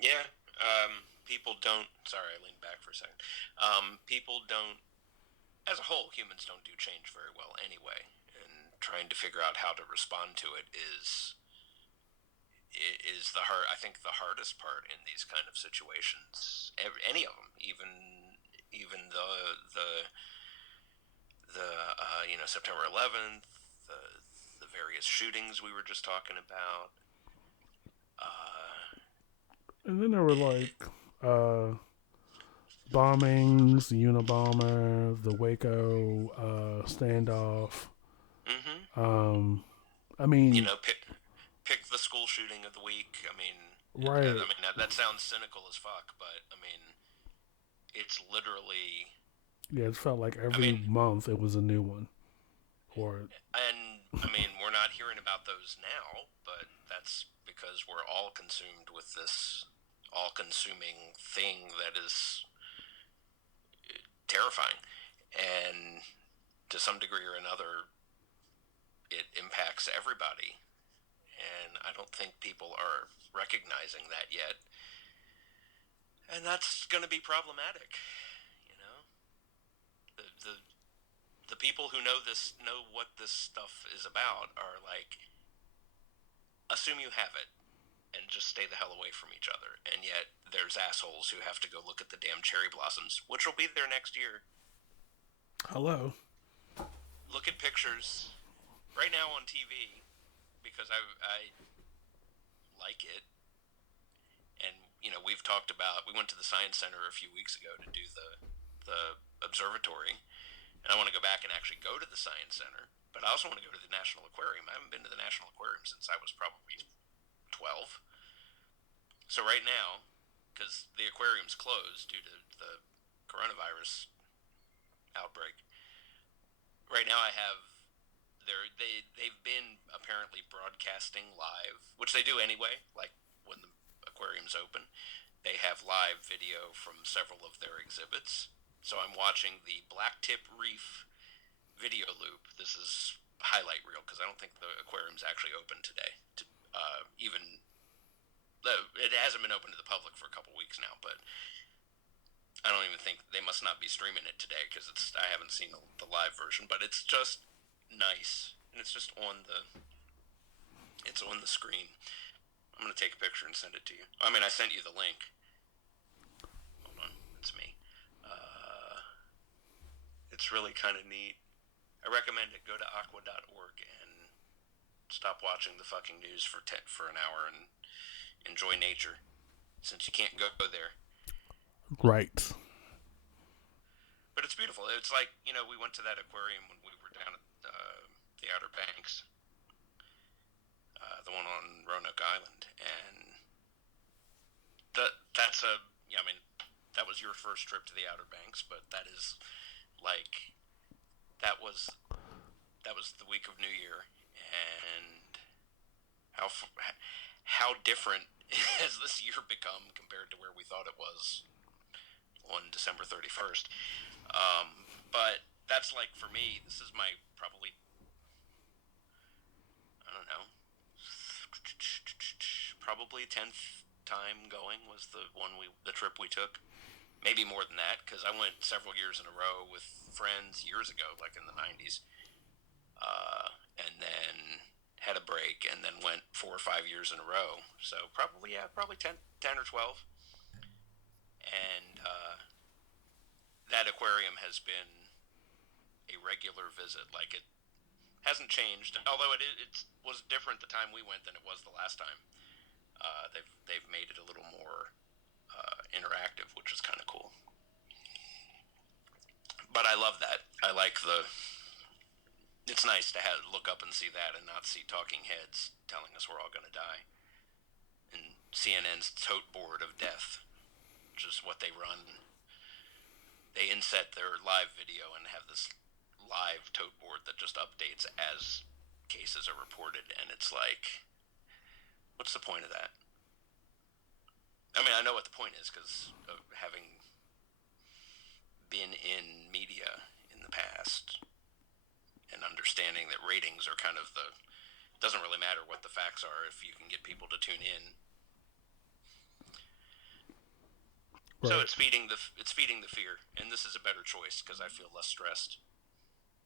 Yeah. People don't. Sorry, I leaned back for a second. People don't. As a whole, humans don't do change very well anyway, and trying to figure out how to respond to it is the hard. I think the hardest part in these kind of situations, any of them, even the September 11th, the various shootings we were just talking about. And then there were like uh, bombings, Unabomber, the Waco standoff. Mm-hmm. Um, I You mean, know, pick the school shooting of the week. I mean, right. that sounds cynical as fuck, but I mean, it's literally. Yeah, it felt like I every mean, month it was a new one. Or and I mean, we're not hearing about those now, but that's because we're all consumed with this all-consuming thing that is terrifying, and to some degree or another, it impacts everybody. And I don't think people are recognizing that yet, and that's going to be problematic. You know, the the the people who know what this stuff is about are like, assume you have it and just stay the hell away from each other. And yet there's assholes who have to go look at the damn cherry blossoms, which will be there next year. hello. Look at pictures right now on TV because I like it. And we've talked about, we went to the science center a few weeks ago to do the observatory, and I want to go back and actually go to the science center. But I also want to go to the National Aquarium. I haven't been to the National Aquarium since I was probably 12. So right now, because the aquarium's closed due to the coronavirus outbreak, right now I have they've been apparently broadcasting live, which they do anyway. Like when the aquarium's open, they have live video from several of their exhibits. So I'm watching the Blacktip Reef video loop. This is highlight reel because I don't think the aquarium's actually open today. Even it hasn't been open to the public for a couple weeks now, but I don't even think they must not be streaming it today because I haven't seen the live version, but it's just nice and it's just on the screen. I'm gonna take a picture and send it to you. I mean, I sent you the link. Hold on, it's me. It's really kind of neat. I recommend it. Go to aqua.org and stop watching the fucking news for an hour and enjoy nature, since you can't go there. Right. But it's beautiful. It's like, we went to that aquarium when we were down at the Outer Banks, the one on Roanoke Island, and that's a. Yeah, I mean, that was your first trip to the Outer Banks, but that is like that was the week of New Year, and how different has this year become compared to where we thought it was on December 31st. But that's like, for me, this is my probably, I don't know, probably 10th time going was the trip we took. Maybe more than that, because I went several years in a row with friends years ago, like in the 90s, and then had a break, and then went 4 or 5 years in a row. So probably 10 or 12. And that aquarium has been a regular visit. Like, it hasn't changed, although it was different the time we went than it was the last time. They've made it a little more interactive, which is kind of cool. But I love that. I like it's nice to look up and see that and not see talking heads telling us we're all going to die. And CNN's tote board of death, which is what they run. They inset their live video and have this live tote board that just updates as cases are reported. And it's like, what's the point of that? I mean, I know what the point is because of having been in media in the past and understanding that ratings are kind of doesn't really matter what the facts are if you can get people to tune in. Right. So it's feeding the fear, and this is a better choice because I feel less stressed,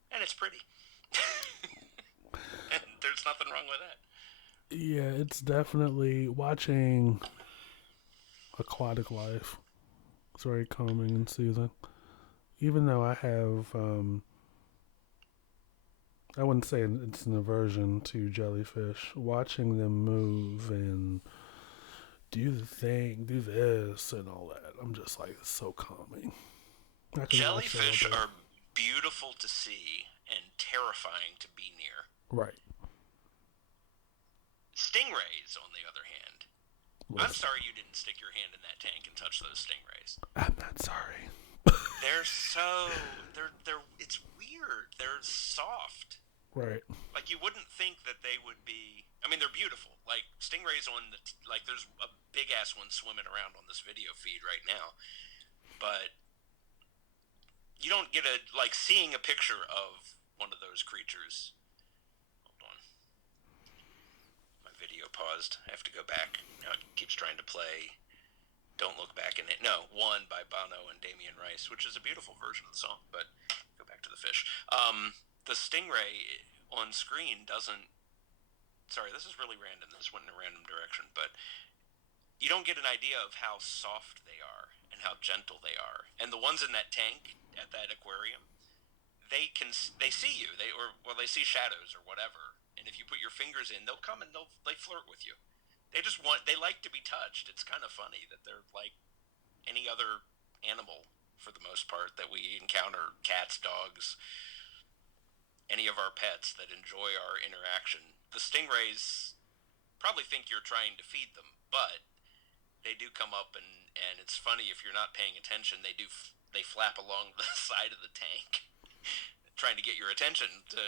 and it's pretty. And there's nothing wrong with that. Yeah, it's definitely watching Aquatic Life. It's very calming and soothing. Even though I have, I wouldn't say it's an aversion to jellyfish. Watching them move and do the thing, do this and all that, I'm just like, it's so calming. I could watch that all Jellyfish day. are beautiful to see and terrifying to be near. Right. Stingrays, on the other hand, I'm Listen, sorry you didn't stick your hand in that tank and touch those stingrays. I'm not sorry. They're so they're it's weird. They're soft. Right. Like you wouldn't think that they would be. I mean, they're beautiful. Like stingrays like there's a big ass one swimming around on this video feed right now. But you don't get a like seeing a picture of one of those creatures. Hold on, my video paused. I have to go back. Now it keeps trying to play. Don't Look Back in It. No, One by Bono and Damien Rice, which is a beautiful version of the song. But go back to the fish. The stingray on screen doesn't. Sorry, this is really random. This went in a random direction, but you don't get an idea of how soft they are and how gentle they are. And the ones in that tank at that aquarium, they see you. They see shadows or whatever. And if you put your fingers in, they'll come and they flirt with you. They like to be touched. It's kind of funny that they're like any other animal for the most part that we encounter, cats, dogs, any of our pets that enjoy our interaction. The stingrays probably think you're trying to feed them, but they do come up and it's funny if you're not paying attention. They flap along the side of the tank, trying to get your attention to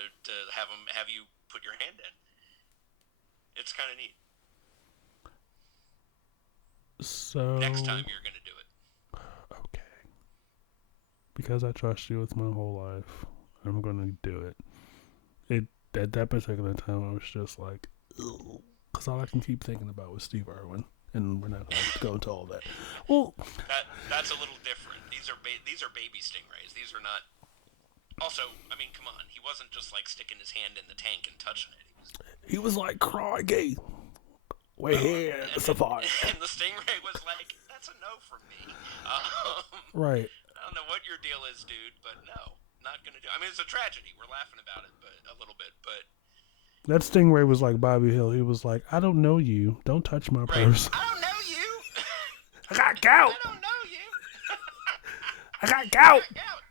have you put your hand in. It's kind of neat. So Next time you're gonna do it. okay, because I trust you with my whole life, I'm gonna do it. It at that particular time, I was just like, because all I can keep thinking about was Steve Irwin, and we're not gonna go into all that. Well, That's a little different. These are baby stingrays. These are not. Also, I mean, come on. He wasn't just like sticking his hand in the tank and touching it. he was like, Crikey, we're here, And, Safari. and the stingray was like, "That's a no from me." Right. I don't know what your deal is, dude, but no, not gonna do. I mean, it's a tragedy. We're laughing about it, but a little bit, but That stingray was like Bobby Hill. He was like, I don't know you. Don't touch my right. purse. I don't know you. I got gout. I don't know you. I got I gout. got gout.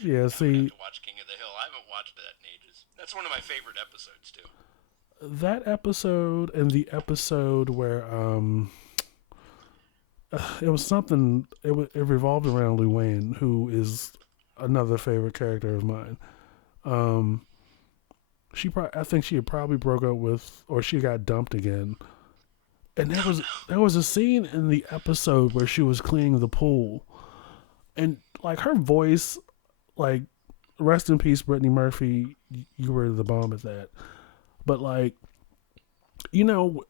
Yeah, I'm gonna have see, to watch King of the Hill. I haven't watched that in ages. That's one of my favorite episodes too. that episode and the episode where it was something. It revolved around Luann, who is another favorite character of mine. Um, I think she had probably broke up with, or she got dumped again. And there was a scene in the episode where she was cleaning the pool, and like her voice, like rest in peace, Brittany Murphy. You were the bomb at that. But like, you know,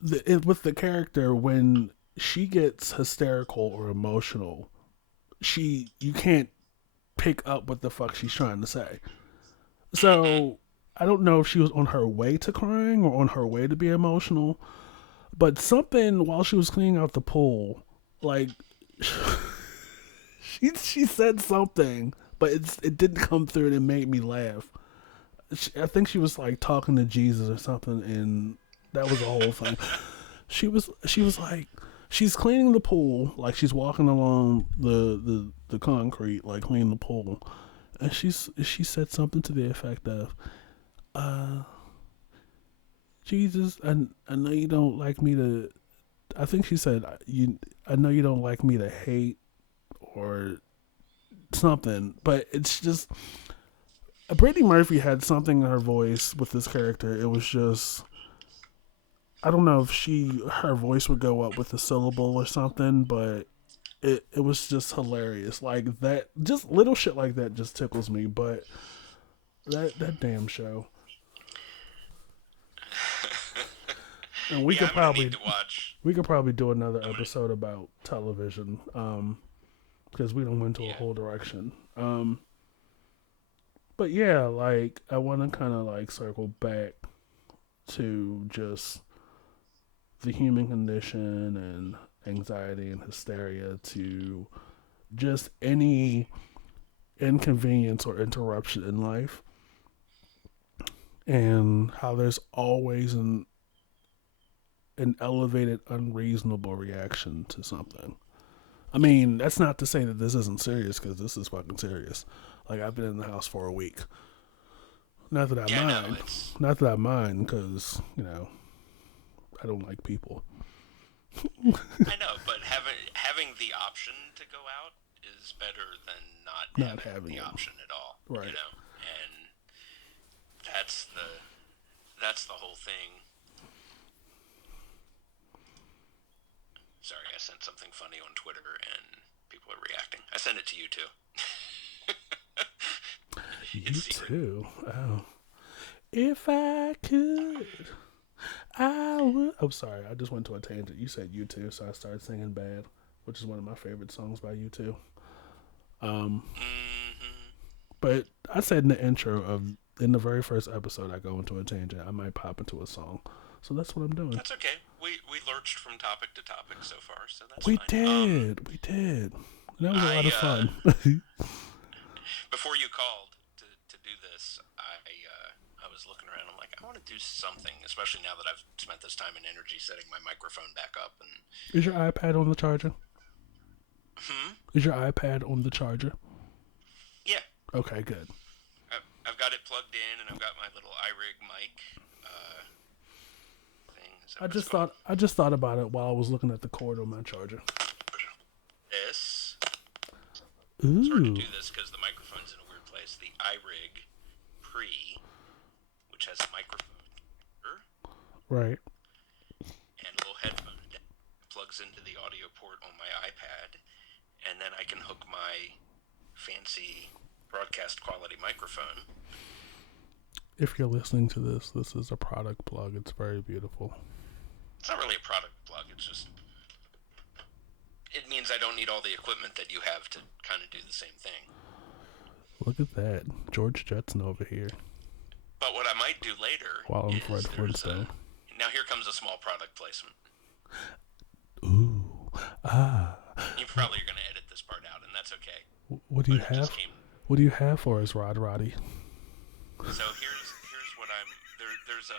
with the character when she gets hysterical or emotional, you can't pick up what the fuck she's trying to say. So I don't know if she was on her way to crying or on her way to be emotional, but something while she was cleaning out the pool, like she said something, but it didn't come through and it made me laugh. I think she was like talking to Jesus or something, and that was the whole thing. She was like she's cleaning the pool, like she's walking along the concrete, like cleaning the pool, and she said something to the effect of, uh, Jesus, I know you don't like me to. I think she said I know you don't like me to hate or something, but it's just Brittany Murphy had something in her voice with this character. It was just I don't know if her voice would go up with a syllable or something, but it was just hilarious. Like that, just little shit like that just tickles me. But that damn show, and Yeah, I'm gonna need to watch. we could probably do another episode about television, because we don't went to a Yeah, whole direction. But yeah, like I want to kind of like circle back to just the human condition and anxiety and hysteria to just any inconvenience or interruption in life, and how there's always an elevated unreasonable reaction to something. I mean, that's not to say that this isn't serious, because this is fucking serious. Like, I've been in the house for a week. Not that I Yeah, no, mind. it's Not that I mind, because, I don't like people. I know, but having the option to go out is better than not Not having having the it. option at all. Right. You know, and that's the whole thing. Sorry, I sent something funny on Twitter and people are reacting. I sent it to you too. You too. Oh. If I could, I would. I'm sorry, I just went to a tangent. You said you too, so I started singing "Bad," which is one of my favorite songs by you too. Mm-hmm. But I said in the intro in the very first episode, I go into a tangent. I might pop into a song, so that's what I'm doing. That's okay. We lurched from topic to topic so far, so that's We fine. did. We did. That was a lot of fun. Before you called to do this, I was looking around. I'm like, I want to do something, especially now that I've spent this time and energy setting my microphone back up. And Is your iPad on the charger? hmm? Is your iPad on the charger? Yeah, Okay, good. I've got it plugged in, and I've got my little iRig mic thing. I just thought about it while I was looking at the cord on my charger. This. Ooh. It's hard to do this because the microphone's in a weird place. The iRig Pre, which has a microphone here, Right. and a little headphone jack, plugs into the audio port on my iPad, and then I can hook my fancy broadcast quality microphone. If you're listening to this is a product plug. It's very beautiful. It's not really a product plug. It's just it means I don't need all the equipment that you have to kind of do the same thing. Look at that. George Jetson over here. But what I might do later While I'm is Fred Flintstone. Now here comes a small product placement. Ooh. Ah. You probably are going to edit this part out, and that's okay. What do you have? What do you have for us, Roddy? So here's what there's a.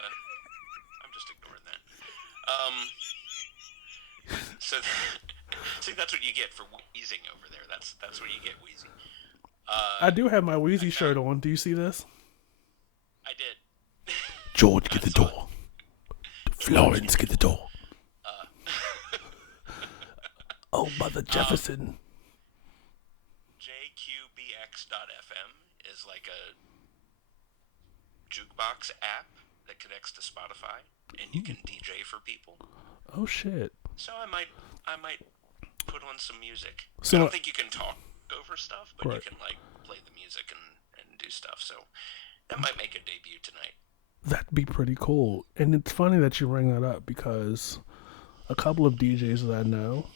I'm just ignoring that. So see, that's what you get for wheezing over there. That's what you get, Wheezy. I do have my Wheezy shirt on. Do you see this? I did. George, get the door. Florence, get the door. Oh, Mother Jefferson. JQBX.FM is like a jukebox app that connects to Spotify, and you can DJ for people. Oh shit! So I might put on some music. So, I don't think you can talk over stuff, but right. you can like play the music and do stuff. So that might make a debut tonight. That'd be pretty cool. And it's funny that you bring that up, because a couple of DJs that I know,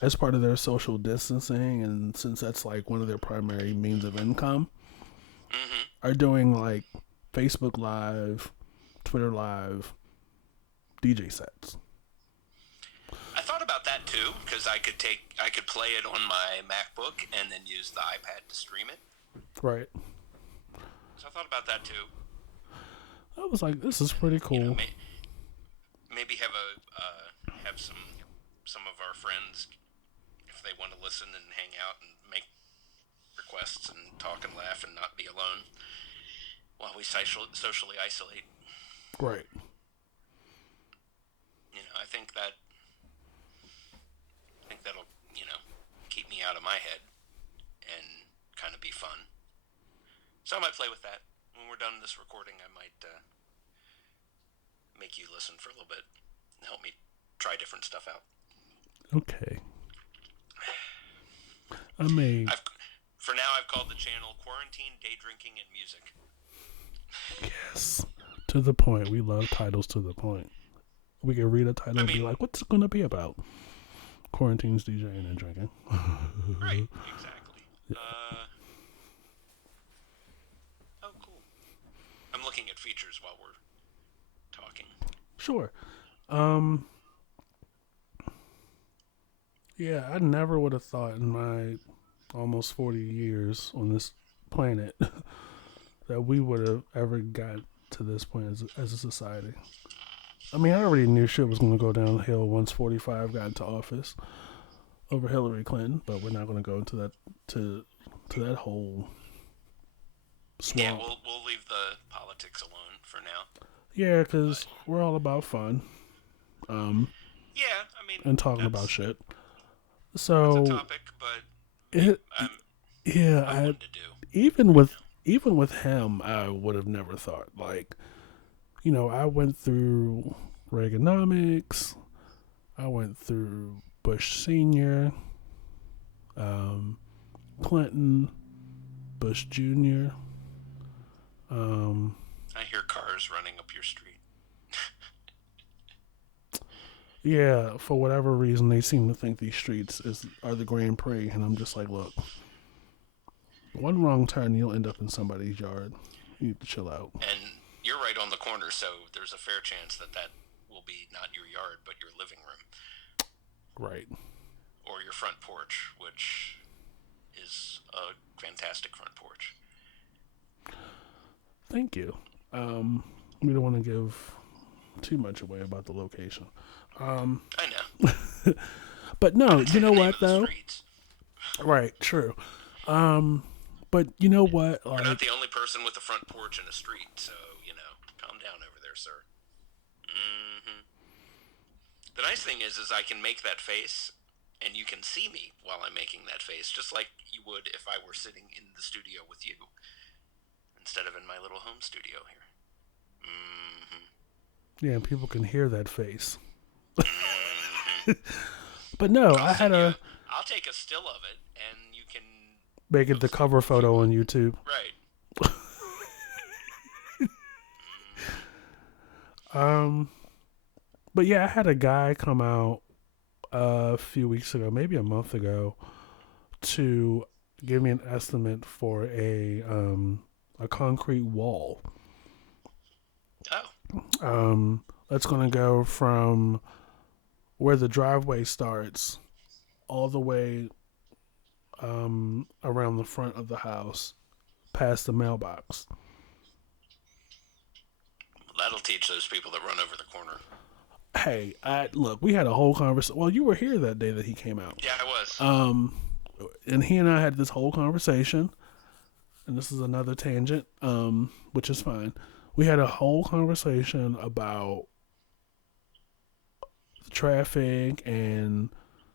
as part of their social distancing, and since that's like one of their primary means of income, are doing like Facebook Live, Twitter Live, DJ sets. I thought about that too, because I could play it on my MacBook and then use the iPad to stream it. Right. So I thought about that too. I was like, this is pretty cool. You know, maybe have some of our friends, if they want to listen and hang out and make requests and talk and laugh and not be alone while we socially isolate. Right. You know, I think that'll keep me out of my head and kind of be fun. So I might play with that. When we're done this recording, I might make you listen for a little bit and help me try different stuff out. Okay. For now, I've called the channel Quarantine, Day Drinking, and Music. Yes. To the point. We love titles to the point. We can read a title and be like, what's it going to be about? Quarantines, DJing, and drinking. Right, exactly. features while we're talking. Sure. Um, yeah, I never would have thought in my almost 40 years on this planet that we would have ever got to this point as a society. I mean, I already knew shit was going to go downhill once 45 got into office over Hillary Clinton, but we're not going to go into that to that whole Yeah, swamp. we'll leave the politics alone for now. Yeah, because But we're all about fun, um, yeah, I mean and talking about shit. that's a So topic, but it, yeah, I'm one to do. even You with know. even with him, I would have never thought like, I went through Reaganomics, I went through Bush Senior, um, Clinton, Bush Jr. Um, I hear cars running up your street. yeah, for whatever reason, they seem to think these streets are the Grand Prix, and I'm just like, look, one wrong turn, you'll end up in somebody's yard. You need to chill out. And you're right on the corner, so there's a fair chance that that will be not your yard, but your living room Right. or your front porch, which is a fantastic front porch. Thank you. We don't want to give too much away about the location. I know. But no, you know The name what of the though? streets. Right, true. But you know what? You're not Like, the only person with a front porch in a street, so, calm down over there, sir. Hmm. The nice thing is I can make that face, and you can see me while I'm making that face, just like you would if I were sitting in the studio with you, instead of in my little home studio here. Hmm. yeah, people can hear that face. Hmm. But no, I'll I had send you. to I'll take a still of it, and you can make it the post it cover if you photo want. on YouTube. Right. Um, but yeah, I had a guy come out a few weeks ago, maybe a month ago, to give me an estimate for a concrete wall. Oh. That's gonna go from where the driveway starts all the way around the front of the house, past the mailbox. That'll teach those people that run over the corner. Hey, look, we had a whole conversation. Well, you were here that day that he came out. Yeah, I was. And he and I had this whole conversation, and this is another tangent, which is fine. We had a whole conversation about the traffic, and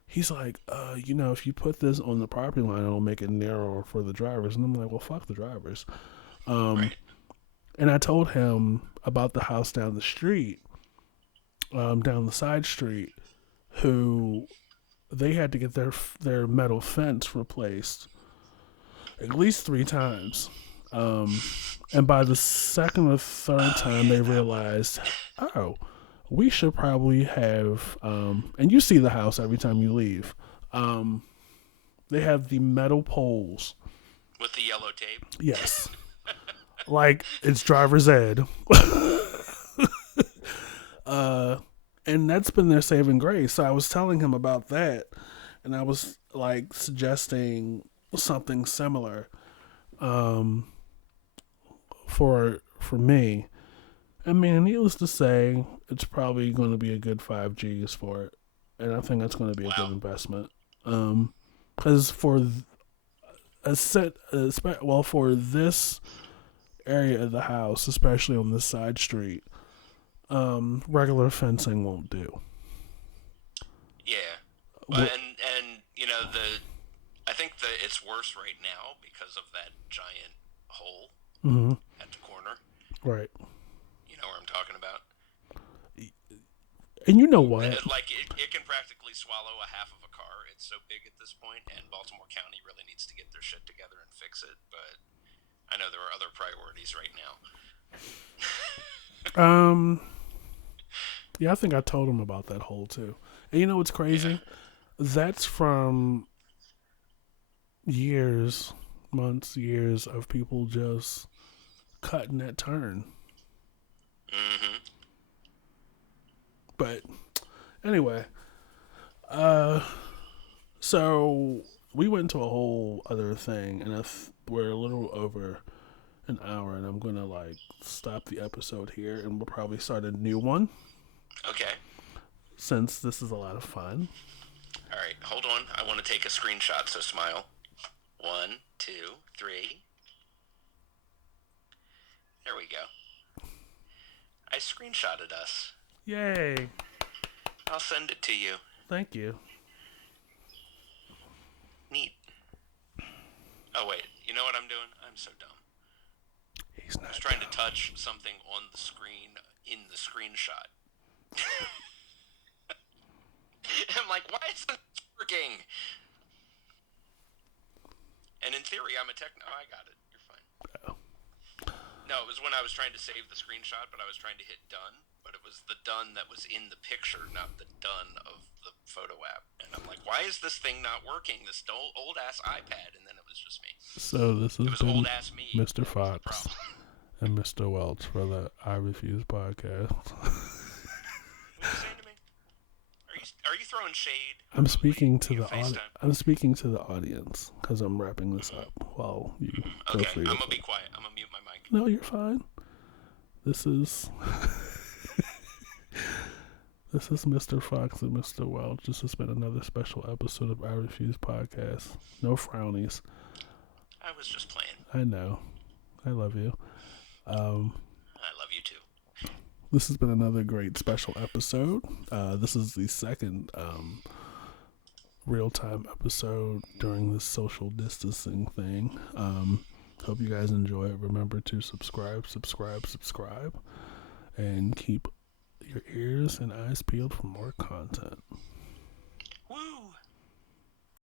he's like, if you put this on the property line, it'll make it narrower for the drivers. And I'm like, well, fuck the drivers. Um, Right. and I told him about the house down the street, down the side street, who they had to get their metal fence replaced at least 3 times. And by the second or third time, they realized, oh, we should probably have. And you see the house every time you leave. They have the metal poles. With the yellow tape. Yes, like it's driver's ed. And that's been their saving grace. So I was telling him about that, and I was like suggesting something similar for me. I mean, needless to say, it's probably going to be a good 5Gs for it, and I think that's going to be a good Wow. investment. Because for a set, well, for this area of the house, especially on this side street, regular fencing won't do. Yeah. Well, and I think that it's worse right now because of that giant hole Mm-hmm. at the corner. Right. You know where I'm talking about? And you know what? It can practically swallow a half of a car. It's so big at this point, and Baltimore County really needs to get their shit together and fix it. But I know there are other priorities right now. Yeah, I think I told him about that hole too. And you know what's crazy? Yeah. That's from years, months, years of people just cutting that turn. Mm-hmm. But anyway, uh, so we went to a whole other thing, and if we're a little over an hour, and I'm gonna like stop the episode here, and we'll probably start a new one Okay. since this is a lot of fun. All right. Hold on. I want to take a screenshot, so smile. 1, 2, 3. There we go. I screenshotted us. Yay! I'll send it to you. Thank you. Neat. Oh, wait. You know what I'm doing? I'm so dumb. He's not I was trying dumb. to touch something on the screen in the screenshot. I'm like, why isn't this working? And in theory, I'm a techno. Oh, I got it. You're fine. Oh. No, it was when I was trying to save the screenshot, but I was trying to hit done. But it was the done that was in the picture, not the done of the photo app. And I'm like, why is this thing not working? This old ass iPad. And then it was just me. So this It has was been old ass me. Mr. That was the Fox problem. and Mr. Welch for the I Refuse podcast. What are you saying to me? Are you throwing shade? I'm speaking to You the audience. FaceTime? I'm speaking to the audience because I'm wrapping this up while you go Okay, through I'm your gonna be thing. quiet. I'm gonna mute my mic. No, you're fine. This is this is Mr. Fox and Mr. Welch. This has been another special episode of I Refuse podcast. No frownies. I was just playing. I know. I love you. I love you too. This has been another great special episode. This is the second real-time episode during this social distancing thing. Hope you guys enjoy it. Remember to subscribe, and keep your ears and eyes peeled for more content.